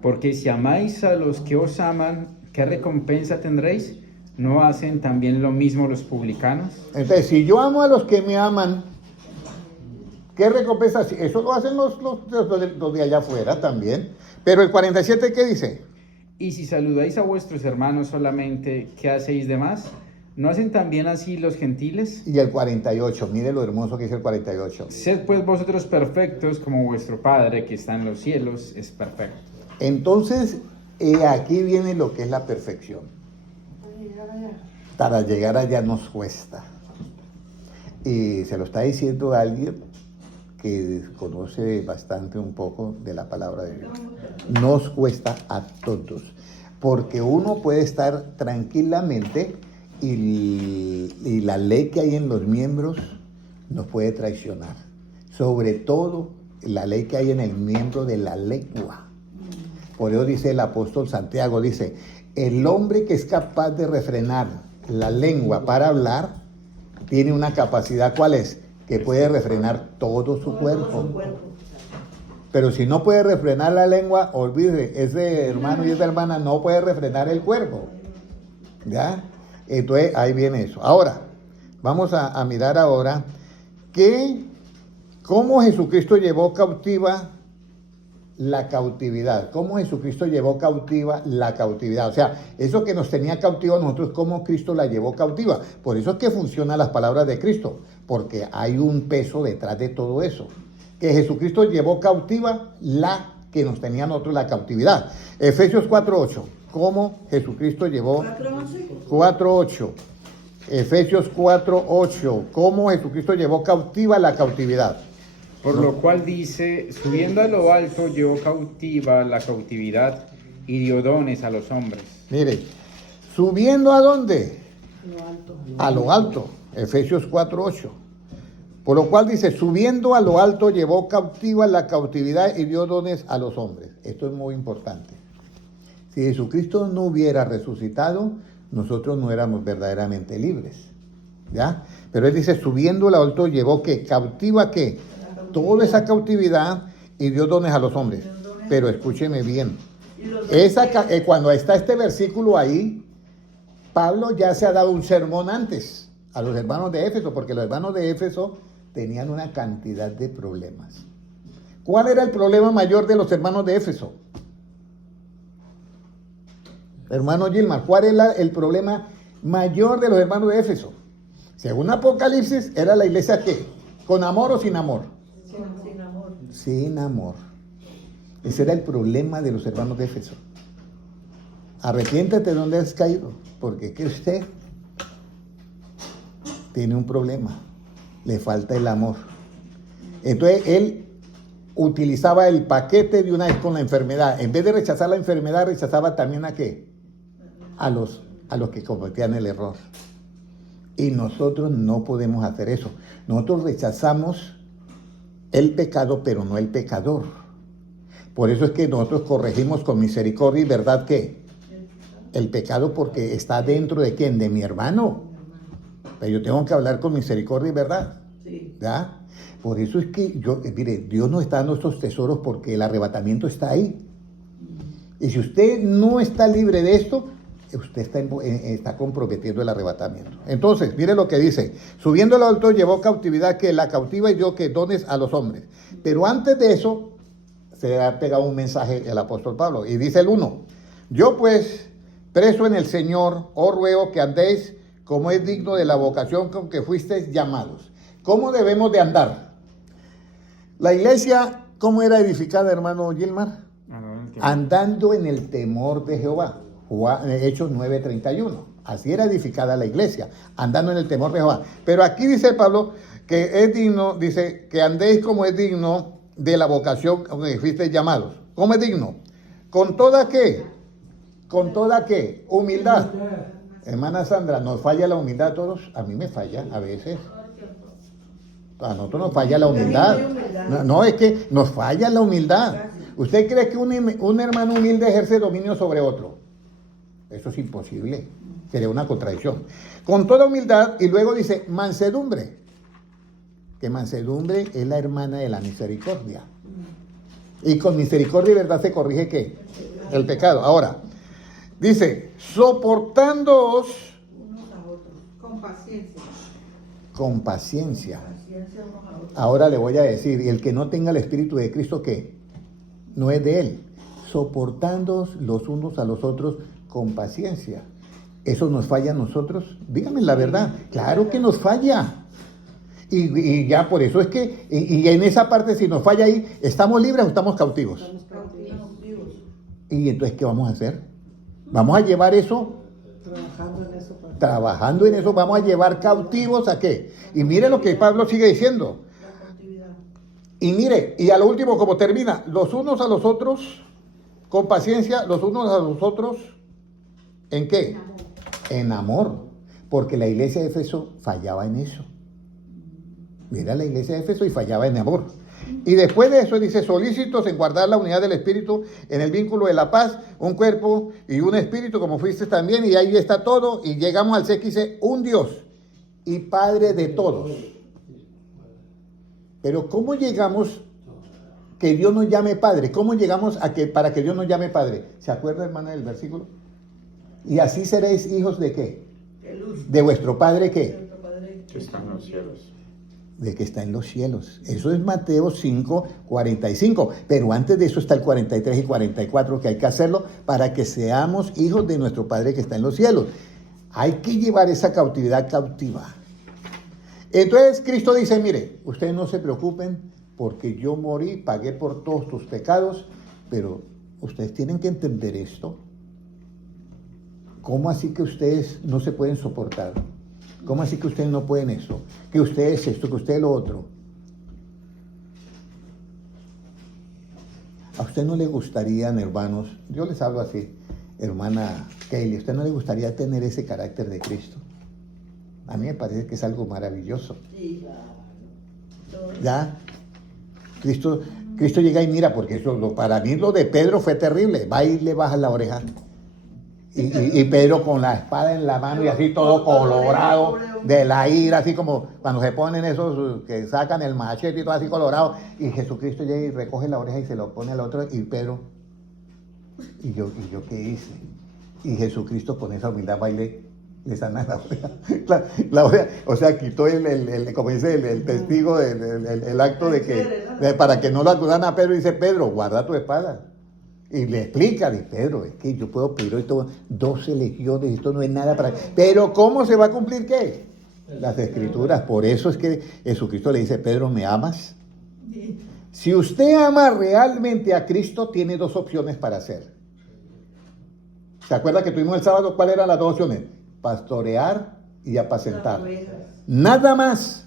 Porque si amáis a los que os aman, ¿qué recompensa tendréis? ¿No hacen también lo mismo los publicanos? Entonces, si yo amo a los que me aman, ¿qué recompensa? Eso lo hacen los de allá afuera también. Pero el 47, ¿qué dice? Y si saludáis a vuestros hermanos solamente, ¿qué hacéis de más? ¿No hacen también así los gentiles? Y el 48, mire lo hermoso que dice el 48. Sed pues vosotros perfectos como vuestro Padre que está en los cielos es perfecto. Entonces, aquí viene lo que es la perfección. Para llegar allá nos cuesta. Y se lo está diciendo alguien que conoce bastante un poco de la palabra de Dios. Nos cuesta a todos. Porque uno puede estar tranquilamente y la ley que hay en los miembros nos puede traicionar. Sobre todo la ley que hay en el miembro de la lengua. Por eso dice el apóstol Santiago, dice, el hombre que es capaz de refrenar la lengua para hablar, tiene una capacidad, ¿cuál es? Que puede refrenar todo su cuerpo. Pero si no puede refrenar la lengua, olvide, ese hermano y esa hermana no puede refrenar el cuerpo. ¿Ya? Entonces, ahí viene eso. Ahora, vamos a mirar ahora cómo Jesucristo llevó cautiva la cautividad. Cómo Jesucristo llevó cautiva la cautividad. O sea, eso que nos tenía cautivo a nosotros, cómo Cristo la llevó cautiva. Por eso es que funcionan las palabras de Cristo, porque hay un peso detrás de todo eso. Que Jesucristo llevó cautiva la que nos tenía a nosotros la cautividad. Efesios 4:8. ¿Cómo Jesucristo llevó? 4:8. Efesios 4:8. ¿Cómo Jesucristo llevó cautiva la cautividad? Por lo cual dice, subiendo a lo alto llevó cautiva la cautividad y dio dones a los hombres. Mire, subiendo ¿a dónde? A lo alto. Efesios 4:8. Por lo cual dice, subiendo a lo alto llevó cautiva la cautividad y dio dones a los hombres. Esto es muy importante. Si Jesucristo no hubiera resucitado, nosotros no éramos verdaderamente libres. ¿Ya? Pero él dice, subiendo a lo alto llevó ¿qué? Cautiva ¿qué? Toda esa cautividad y dio dones a los hombres. Pero escúcheme bien. Cuando está este versículo ahí, Pablo ya se ha dado un sermón antes a los hermanos de Éfeso, porque los hermanos de Éfeso tenían una cantidad de problemas. ¿Cuál era el problema mayor de los hermanos de Éfeso? Hermano Gilmar, ¿cuál es el problema mayor de los hermanos de Éfeso? Según Apocalipsis, ¿era la iglesia qué? ¿Con amor o sin amor? Sin amor. Sin amor. Ese era el problema de los hermanos de Éfeso. Arrepiéntate de donde has caído, porque es que usted tiene un problema, le falta el amor. Entonces él utilizaba el paquete de una vez con la enfermedad. En vez de rechazar la enfermedad, rechazaba también ¿a qué? A los que cometían el error. Y nosotros no podemos hacer eso. Nosotros rechazamos el pecado, pero no el pecador. Por eso es que nosotros corregimos con misericordia y verdad ¿qué? El pecado, porque está dentro de ¿quién? De mi hermano. Pero yo tengo que hablar con misericordia y verdad. Sí. ¿Ya? Por eso es que mire, Dios nos está dando estos tesoros porque el arrebatamiento está ahí. Y si usted no está libre de esto, usted está comprometiendo el arrebatamiento. Entonces, mire lo que dice. Subiendo al alto llevó cautividad, que la cautiva y dio que dones a los hombres. Pero antes de eso, se ha pegado un mensaje el apóstol Pablo. Y dice el 1. Yo pues, preso en el Señor, os ruego que andéis como es digno de la vocación con que fuisteis llamados. ¿Cómo debemos de andar? La iglesia, ¿cómo era edificada, hermano Gilmar? Andando en el temor de Jehová. Hechos 9:31. Así era edificada la iglesia, andando en el temor de Jehová. Pero aquí dice Pablo que es digno, dice que andéis como es digno de la vocación con que fuisteis llamados. ¿Cómo es digno? ¿Con toda qué? ¿Con toda qué? Humildad. Hermana Sandra, ¿nos falla la humildad a todos? A mí me falla a veces. A nosotros nos falla la humildad. No, es que nos falla la humildad. ¿Usted cree que un hermano humilde ejerce dominio sobre otro? Eso es imposible. Sería una contradicción. Con toda humildad, y luego dice mansedumbre. Que mansedumbre es la hermana de la misericordia. Y con misericordia y verdad se corrige ¿qué? El pecado. Ahora, dice, soportándoos Unos a otros. Con paciencia. con paciencia. Paciencia unos a otros. Ahora le voy a decir, y el que no tenga el Espíritu de Cristo, ¿qué? No es de él. Soportándoos los unos a los otros con paciencia. ¿Eso nos falla a nosotros? Dígame la verdad. Claro que nos falla. Y ya por eso es que, y en esa parte, si nos falla ahí, ¿estamos libres o estamos cautivos? Estamos cautivos. Y entonces, ¿qué vamos a hacer? Vamos a llevar eso, Trabajando en eso. trabajando en eso, vamos a llevar cautivos ¿a qué? Y mire lo que Pablo sigue diciendo. La cautividad. Y mire, y a lo último, como termina, los unos a los otros, con paciencia, los unos a los otros, ¿en qué? En amor. Porque la iglesia de Éfeso fallaba en eso. Mira la iglesia de Éfeso y fallaba en amor. Y después de eso dice, solícitos en guardar la unidad del Espíritu en el vínculo de la paz, un cuerpo y un espíritu, como fuiste también, y ahí está todo, y llegamos al C que dice, un Dios y Padre de todos. Pero ¿cómo llegamos que Dios nos llame Padre? ¿Cómo llegamos para que Dios nos llame Padre? ¿Se acuerda, hermana, del versículo? Y así seréis hijos de ¿qué? De luz. De vuestro Padre ¿qué? Nuestro Padre. Que está en los cielos. De que está en los cielos. Eso es Mateo 5:45. Pero antes de eso está el 43 y 44, que hay que hacerlo para que seamos hijos de nuestro Padre que está en los cielos. Hay que llevar esa cautividad cautiva. Entonces Cristo dice, mire, ustedes no se preocupen porque yo morí, pagué por todos tus pecados, pero ustedes tienen que entender esto. ¿Cómo así que ustedes no se pueden soportar? ¿Cómo así que ustedes no pueden eso? Que ustedes esto, que ustedes lo otro. ¿A usted no le gustarían, hermanos? Yo les hablo así, hermana Kelly, ¿a usted no le gustaría tener ese carácter de Cristo? A mí me parece que es algo maravilloso. Sí. ¿Ya? Cristo llega y mira, porque eso, para mí lo de Pedro fue terrible. Va y le baja la oreja. Y Pedro con la espada en la mano y así todo colorado de la ira, así como cuando se ponen esos que sacan el machete y todo así colorado. Y Jesucristo llega y recoge la oreja y se lo pone al otro. Y Pedro, ¿y yo qué hice? Y Jesucristo con esa humildad va y le sana la oreja. La oreja, o sea, quitó como dice el testigo, el acto de que Para que no lo acudan a Pedro, dice Pedro, guarda tu espada. Y le explica, dice Pedro, es que yo puedo pedir esto 12 legiones, esto no es nada para... Pero ¿cómo se va a cumplir qué? Las escrituras. Por eso es que Jesucristo le dice, Pedro, ¿me amas? Si usted ama realmente a Cristo, tiene dos opciones para hacer. ¿Se acuerda que tuvimos el sábado? ¿Cuáles eran las dos opciones? Pastorear y apacentar. Nada más.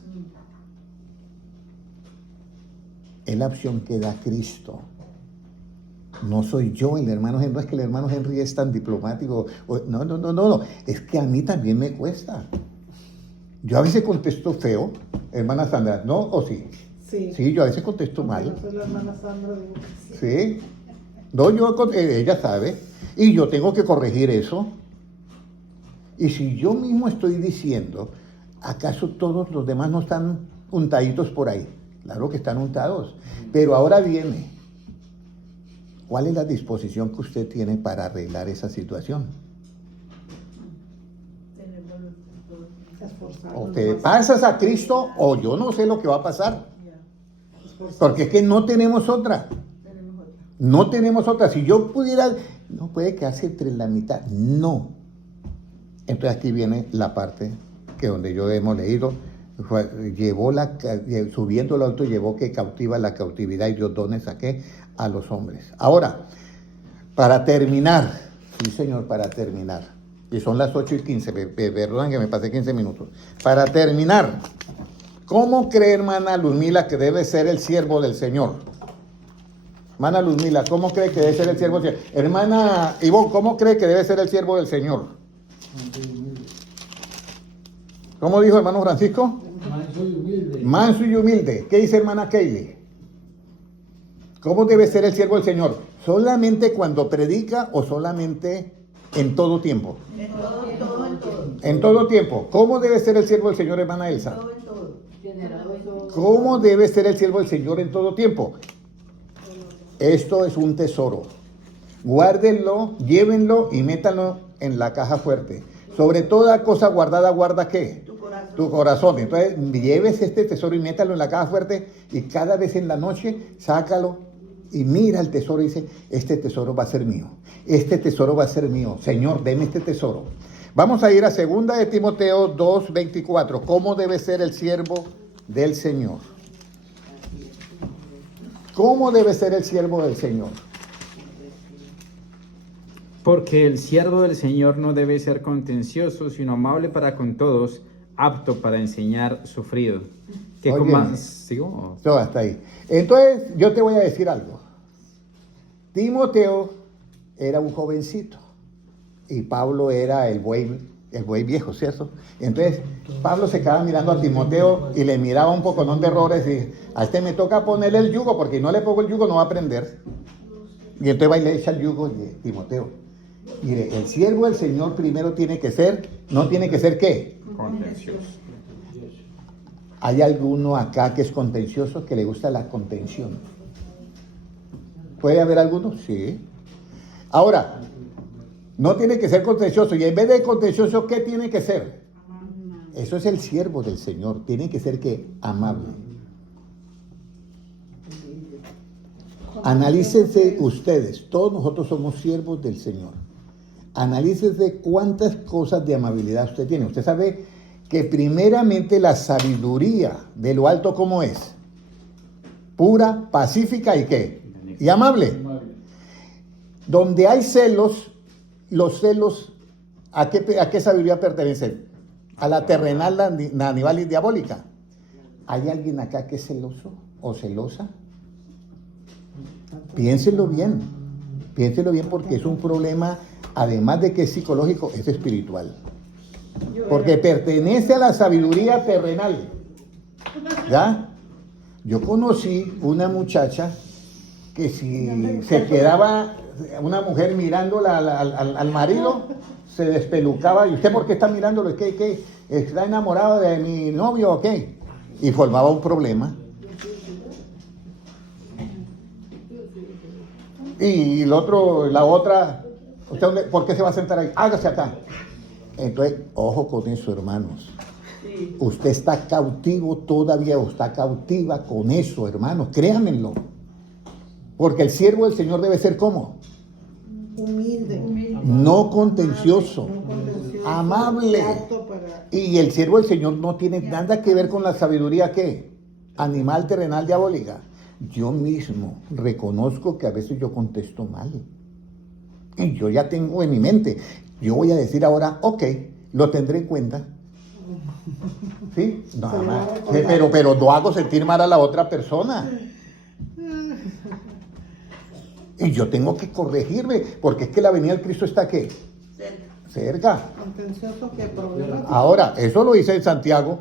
Es la opción que da Cristo. No soy yo el hermano Henry. No es que el hermano Henry es tan diplomático. No. Es que a mí también me cuesta. Yo a veces contesto feo, hermana Sandra. ¿No o sí? Sí, yo a veces contesto mal. Yo soy la hermana Sandra. Sí. No, ella sabe. Y yo tengo que corregir eso. Y si yo mismo estoy diciendo, ¿acaso todos los demás no están untaditos por ahí? Claro que están untados. Pero ahora viene, ¿cuál es la disposición que usted tiene para arreglar esa situación? O te pasas a Cristo o yo no sé lo que va a pasar. Porque es que no tenemos otra. No tenemos otra. Si yo pudiera, no puede quedarse entre la mitad. No. Entonces aquí viene la parte que donde yo hemos leído, subiendo lo alto, llevó que cautiva la cautividad y dio dones a qué, a los hombres. Ahora, para terminar, sí señor, para terminar, y son las 8:15, perdón que me pasé 15 minutos, para terminar, ¿cómo cree hermana Luzmila que debe ser el siervo del Señor? Hermana Luzmila, ¿cómo cree que debe ser el siervo del Señor? Hermana Ivonne, ¿cómo cree que debe ser el siervo del Señor? ¿Cómo dijo hermano Francisco? Manso y humilde. Manso y humilde. ¿Qué dice hermana Kaylee? ¿Cómo debe ser el siervo del Señor? ¿Solamente cuando predica o solamente en todo tiempo? En todo. En todo tiempo. ¿Cómo debe ser el siervo del Señor, hermana Elsa? En todo. ¿Cómo debe ser el siervo del Señor en todo tiempo? Esto es un tesoro. Guárdenlo, llévenlo y métanlo en la caja fuerte. Sobre toda cosa guardada, guarda ¿qué? Tu corazón. Entonces, lleves este tesoro y métalo en la caja fuerte y cada vez en la noche sácalo y mira el tesoro y dice, este tesoro va a ser mío. Este tesoro va a ser mío. Señor, deme este tesoro. Vamos a ir a 2 de Timoteo 2:24. ¿Cómo debe ser el siervo del Señor? ¿Cómo debe ser el siervo del Señor? Porque el siervo del Señor no debe ser contencioso, sino amable para con todos, apto para enseñar, sufrido. Que con Óyeme. más... ¿Sigo? Todo hasta ahí. Entonces, yo te voy a decir algo. Timoteo era un jovencito y Pablo era el buey viejo, ¿cierto? Entonces, Pablo se quedaba mirando a Timoteo y le miraba un poco de errores y a este me toca ponerle el yugo porque si no le pongo el yugo no va a aprender. Y entonces va y le echa el yugo y Timoteo. Mire, el siervo del Señor primero tiene que ser, ¿no tiene que ser qué? Contencioso. ¿Hay alguno acá que es contencioso, que le gusta la contención? ¿Puede haber alguno? Sí. Ahora, no tiene que ser contencioso. Y en vez de contencioso, ¿qué tiene que ser? Eso es el siervo del Señor. Tiene que ser ¿qué? Amable. Analícense ustedes. Todos nosotros somos siervos del Señor. Analícense cuántas cosas de amabilidad usted tiene. Usted sabe que primeramente la sabiduría de lo alto, ¿cómo es? Pura, pacífica y ¿qué? Y amable. Donde hay celos, los celos, ¿a qué sabiduría pertenecen? A la terrenal, la animal y diabólica. ¿Hay alguien acá que es celoso o celosa? Piénsenlo bien porque es un problema, además de que es psicológico, es espiritual. Porque pertenece a la sabiduría terrenal. ¿Ya? Yo conocí una muchacha que si se quedaba una mujer mirándola al marido, se despelucaba. ¿Y usted por qué está mirándolo? ¿Qué? ¿Está enamorado de mi novio o qué? Y formaba un problema. Y la otra, ¿usted por qué se va a sentar ahí? Hágase acá. Entonces, ojo con eso, hermanos. Usted está cautivo todavía o está cautiva con eso, hermanos, créanmelo. Porque el siervo del Señor debe ser ¿cómo? Humilde. No contencioso, No contencioso, amable. apto para- Y el siervo del Señor no tiene nada que ver con la sabiduría ¿qué? Animal, terrenal, diabólica. Yo mismo reconozco que a veces yo contesto mal. Y yo ya tengo en mi mente. Yo voy a decir ahora, ok, lo tendré en cuenta. ¿Sí? Nada más. Pero no hago sentir mal a la otra persona. Y yo tengo que corregirme, porque es que la venida del Cristo está ¿qué? Cerca. Contencioso que problemático. Ahora, eso lo dice en Santiago.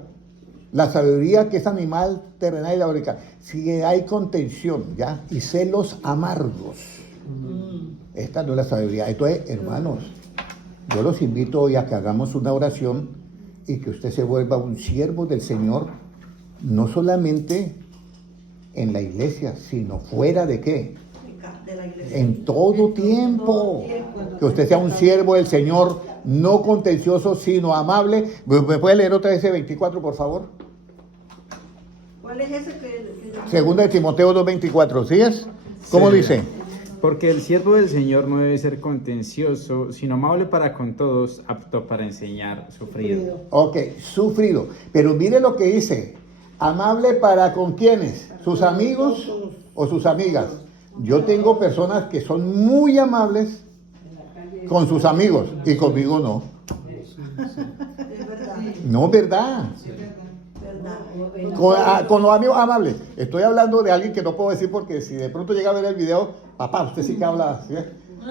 La sabiduría que es animal, terrenal y diabólica. Si hay contención, ¿ya? Y celos amargos. Esta no es la sabiduría. Entonces, hermanos, yo los invito hoy a que hagamos una oración y que usted se vuelva un siervo del Señor, no solamente en la iglesia, sino fuera de ¿qué? De la iglesia. En todo tiempo. Que usted sea un siervo del Señor, no contencioso, sino amable. ¿Me puede leer otra vez ese 24, por favor? ¿Cuál es ese que Segunda de Timoteo 2:24, ¿sí es? ¿Cómo Sí. dice? Porque el siervo del Señor no debe ser contencioso, sino amable para con todos, apto para enseñar, sufrido. Ok, sufrido. Pero mire lo que dice. Amable para con quiénes, sus amigos o sus amigas. Yo tengo personas que son muy amables con sus amigos y conmigo no. es verdad? No es verdad. Con los amigos amables. Estoy hablando de alguien que no puedo decir porque si de pronto llega a ver el video, papá, usted sí que habla así.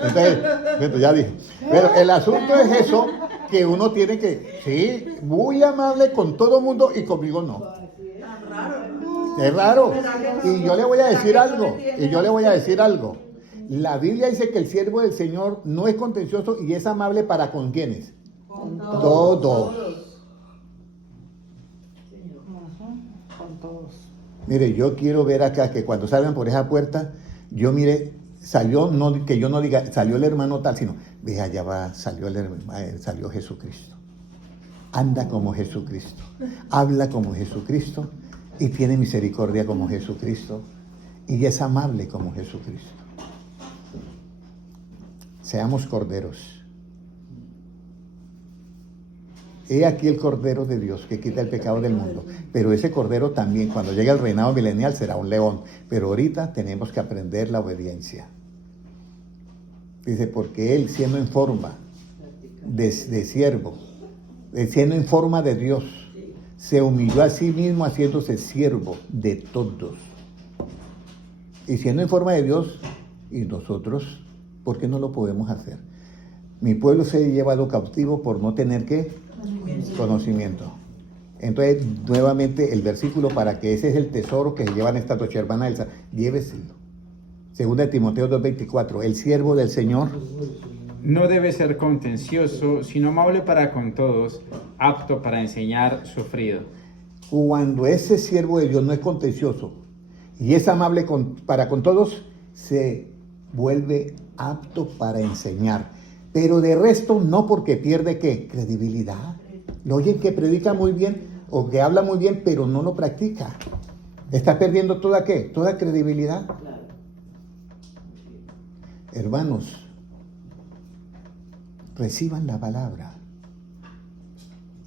Entonces, ya dije. Pero el asunto es eso, que uno tiene que, sí, muy amable con todo el mundo y conmigo no. Es raro. Y yo le voy a decir algo. La Biblia dice que el siervo del Señor no es contencioso y es amable para con quienes. Con Todos. Con todos. Mire, yo quiero ver acá que cuando salgan por esa puerta, yo mire, salió, no, que yo no diga, salió el hermano tal, sino, ve allá va, salió Jesucristo. Anda como Jesucristo, habla como Jesucristo y tiene misericordia como Jesucristo y es amable como Jesucristo. Seamos corderos. He aquí el Cordero de Dios que quita el pecado del mundo. Pero ese Cordero también, cuando llegue al reinado milenial, será un león. Pero ahorita tenemos que aprender la obediencia. Dice, porque Él, siendo en forma de siervo, siendo en forma de Dios, se humilló a sí mismo haciéndose siervo de todos. Y siendo en forma de Dios, y nosotros, ¿por qué no lo podemos hacer? Mi pueblo se ha llevado cautivo por no tener ¿qué? Conocimiento. Entonces, nuevamente el versículo para que ese es el tesoro que se llevan esta noche, hermana Elsa, lléveselo. Segunda de Timoteo 2:24, el siervo del Señor No debe ser contencioso, sino amable para con todos, apto para enseñar, sufrido. Cuando ese siervo de Dios no es contencioso y es amable para con todos, se vuelve apto para enseñar. Pero de resto no, porque pierde ¿qué? Credibilidad. Lo oyen que predica muy bien o que habla muy bien, pero no lo practica. Está perdiendo toda ¿qué? Toda credibilidad. Hermanos, reciban la palabra.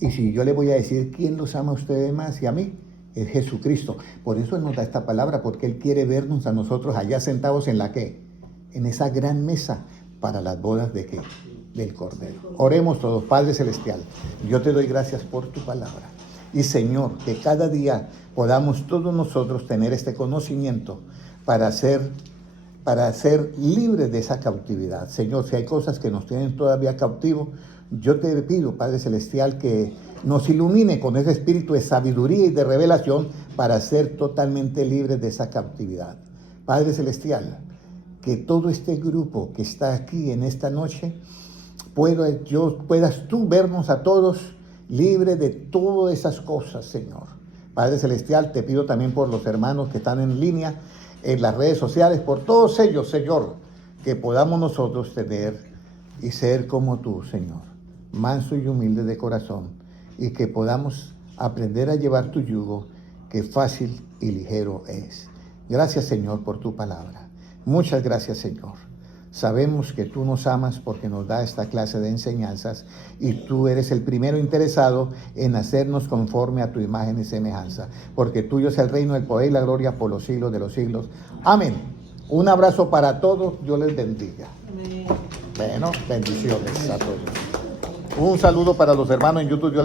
Y si yo le voy a decir quién los ama a ustedes más y a mí, es Jesucristo. Por eso Él nos da esta palabra, porque Él quiere vernos a nosotros allá sentados en la ¿qué? En esa gran mesa para las bodas de ¿qué? Del Cordero. Oremos todos. Padre Celestial, yo te doy gracias por tu palabra. Y Señor, que cada día podamos todos nosotros tener este conocimiento para ser libres de esa cautividad. Señor, si hay cosas que nos tienen todavía cautivos, yo te pido, Padre Celestial, que nos ilumine con ese espíritu de sabiduría y de revelación para ser totalmente libres de esa cautividad. Padre Celestial, que todo este grupo que está aquí en esta noche, puedas tú vernos a todos libres de todas esas cosas, Señor. Padre Celestial, te pido también por los hermanos que están en línea, en las redes sociales, por todos ellos, Señor, que podamos nosotros tener y ser como tú, Señor, manso y humilde de corazón, y que podamos aprender a llevar tu yugo, que fácil y ligero es. Gracias, Señor, por tu palabra. Muchas gracias, Señor. Sabemos que tú nos amas porque nos da esta clase de enseñanzas y tú eres el primero interesado en hacernos conforme a tu imagen y semejanza, porque tuyo es el reino, el poder y la gloria por los siglos de los siglos. Amén. Un abrazo para todos. Dios les bendiga. Amén. Bueno, bendiciones a todos. Un saludo para los hermanos en YouTube. Dios les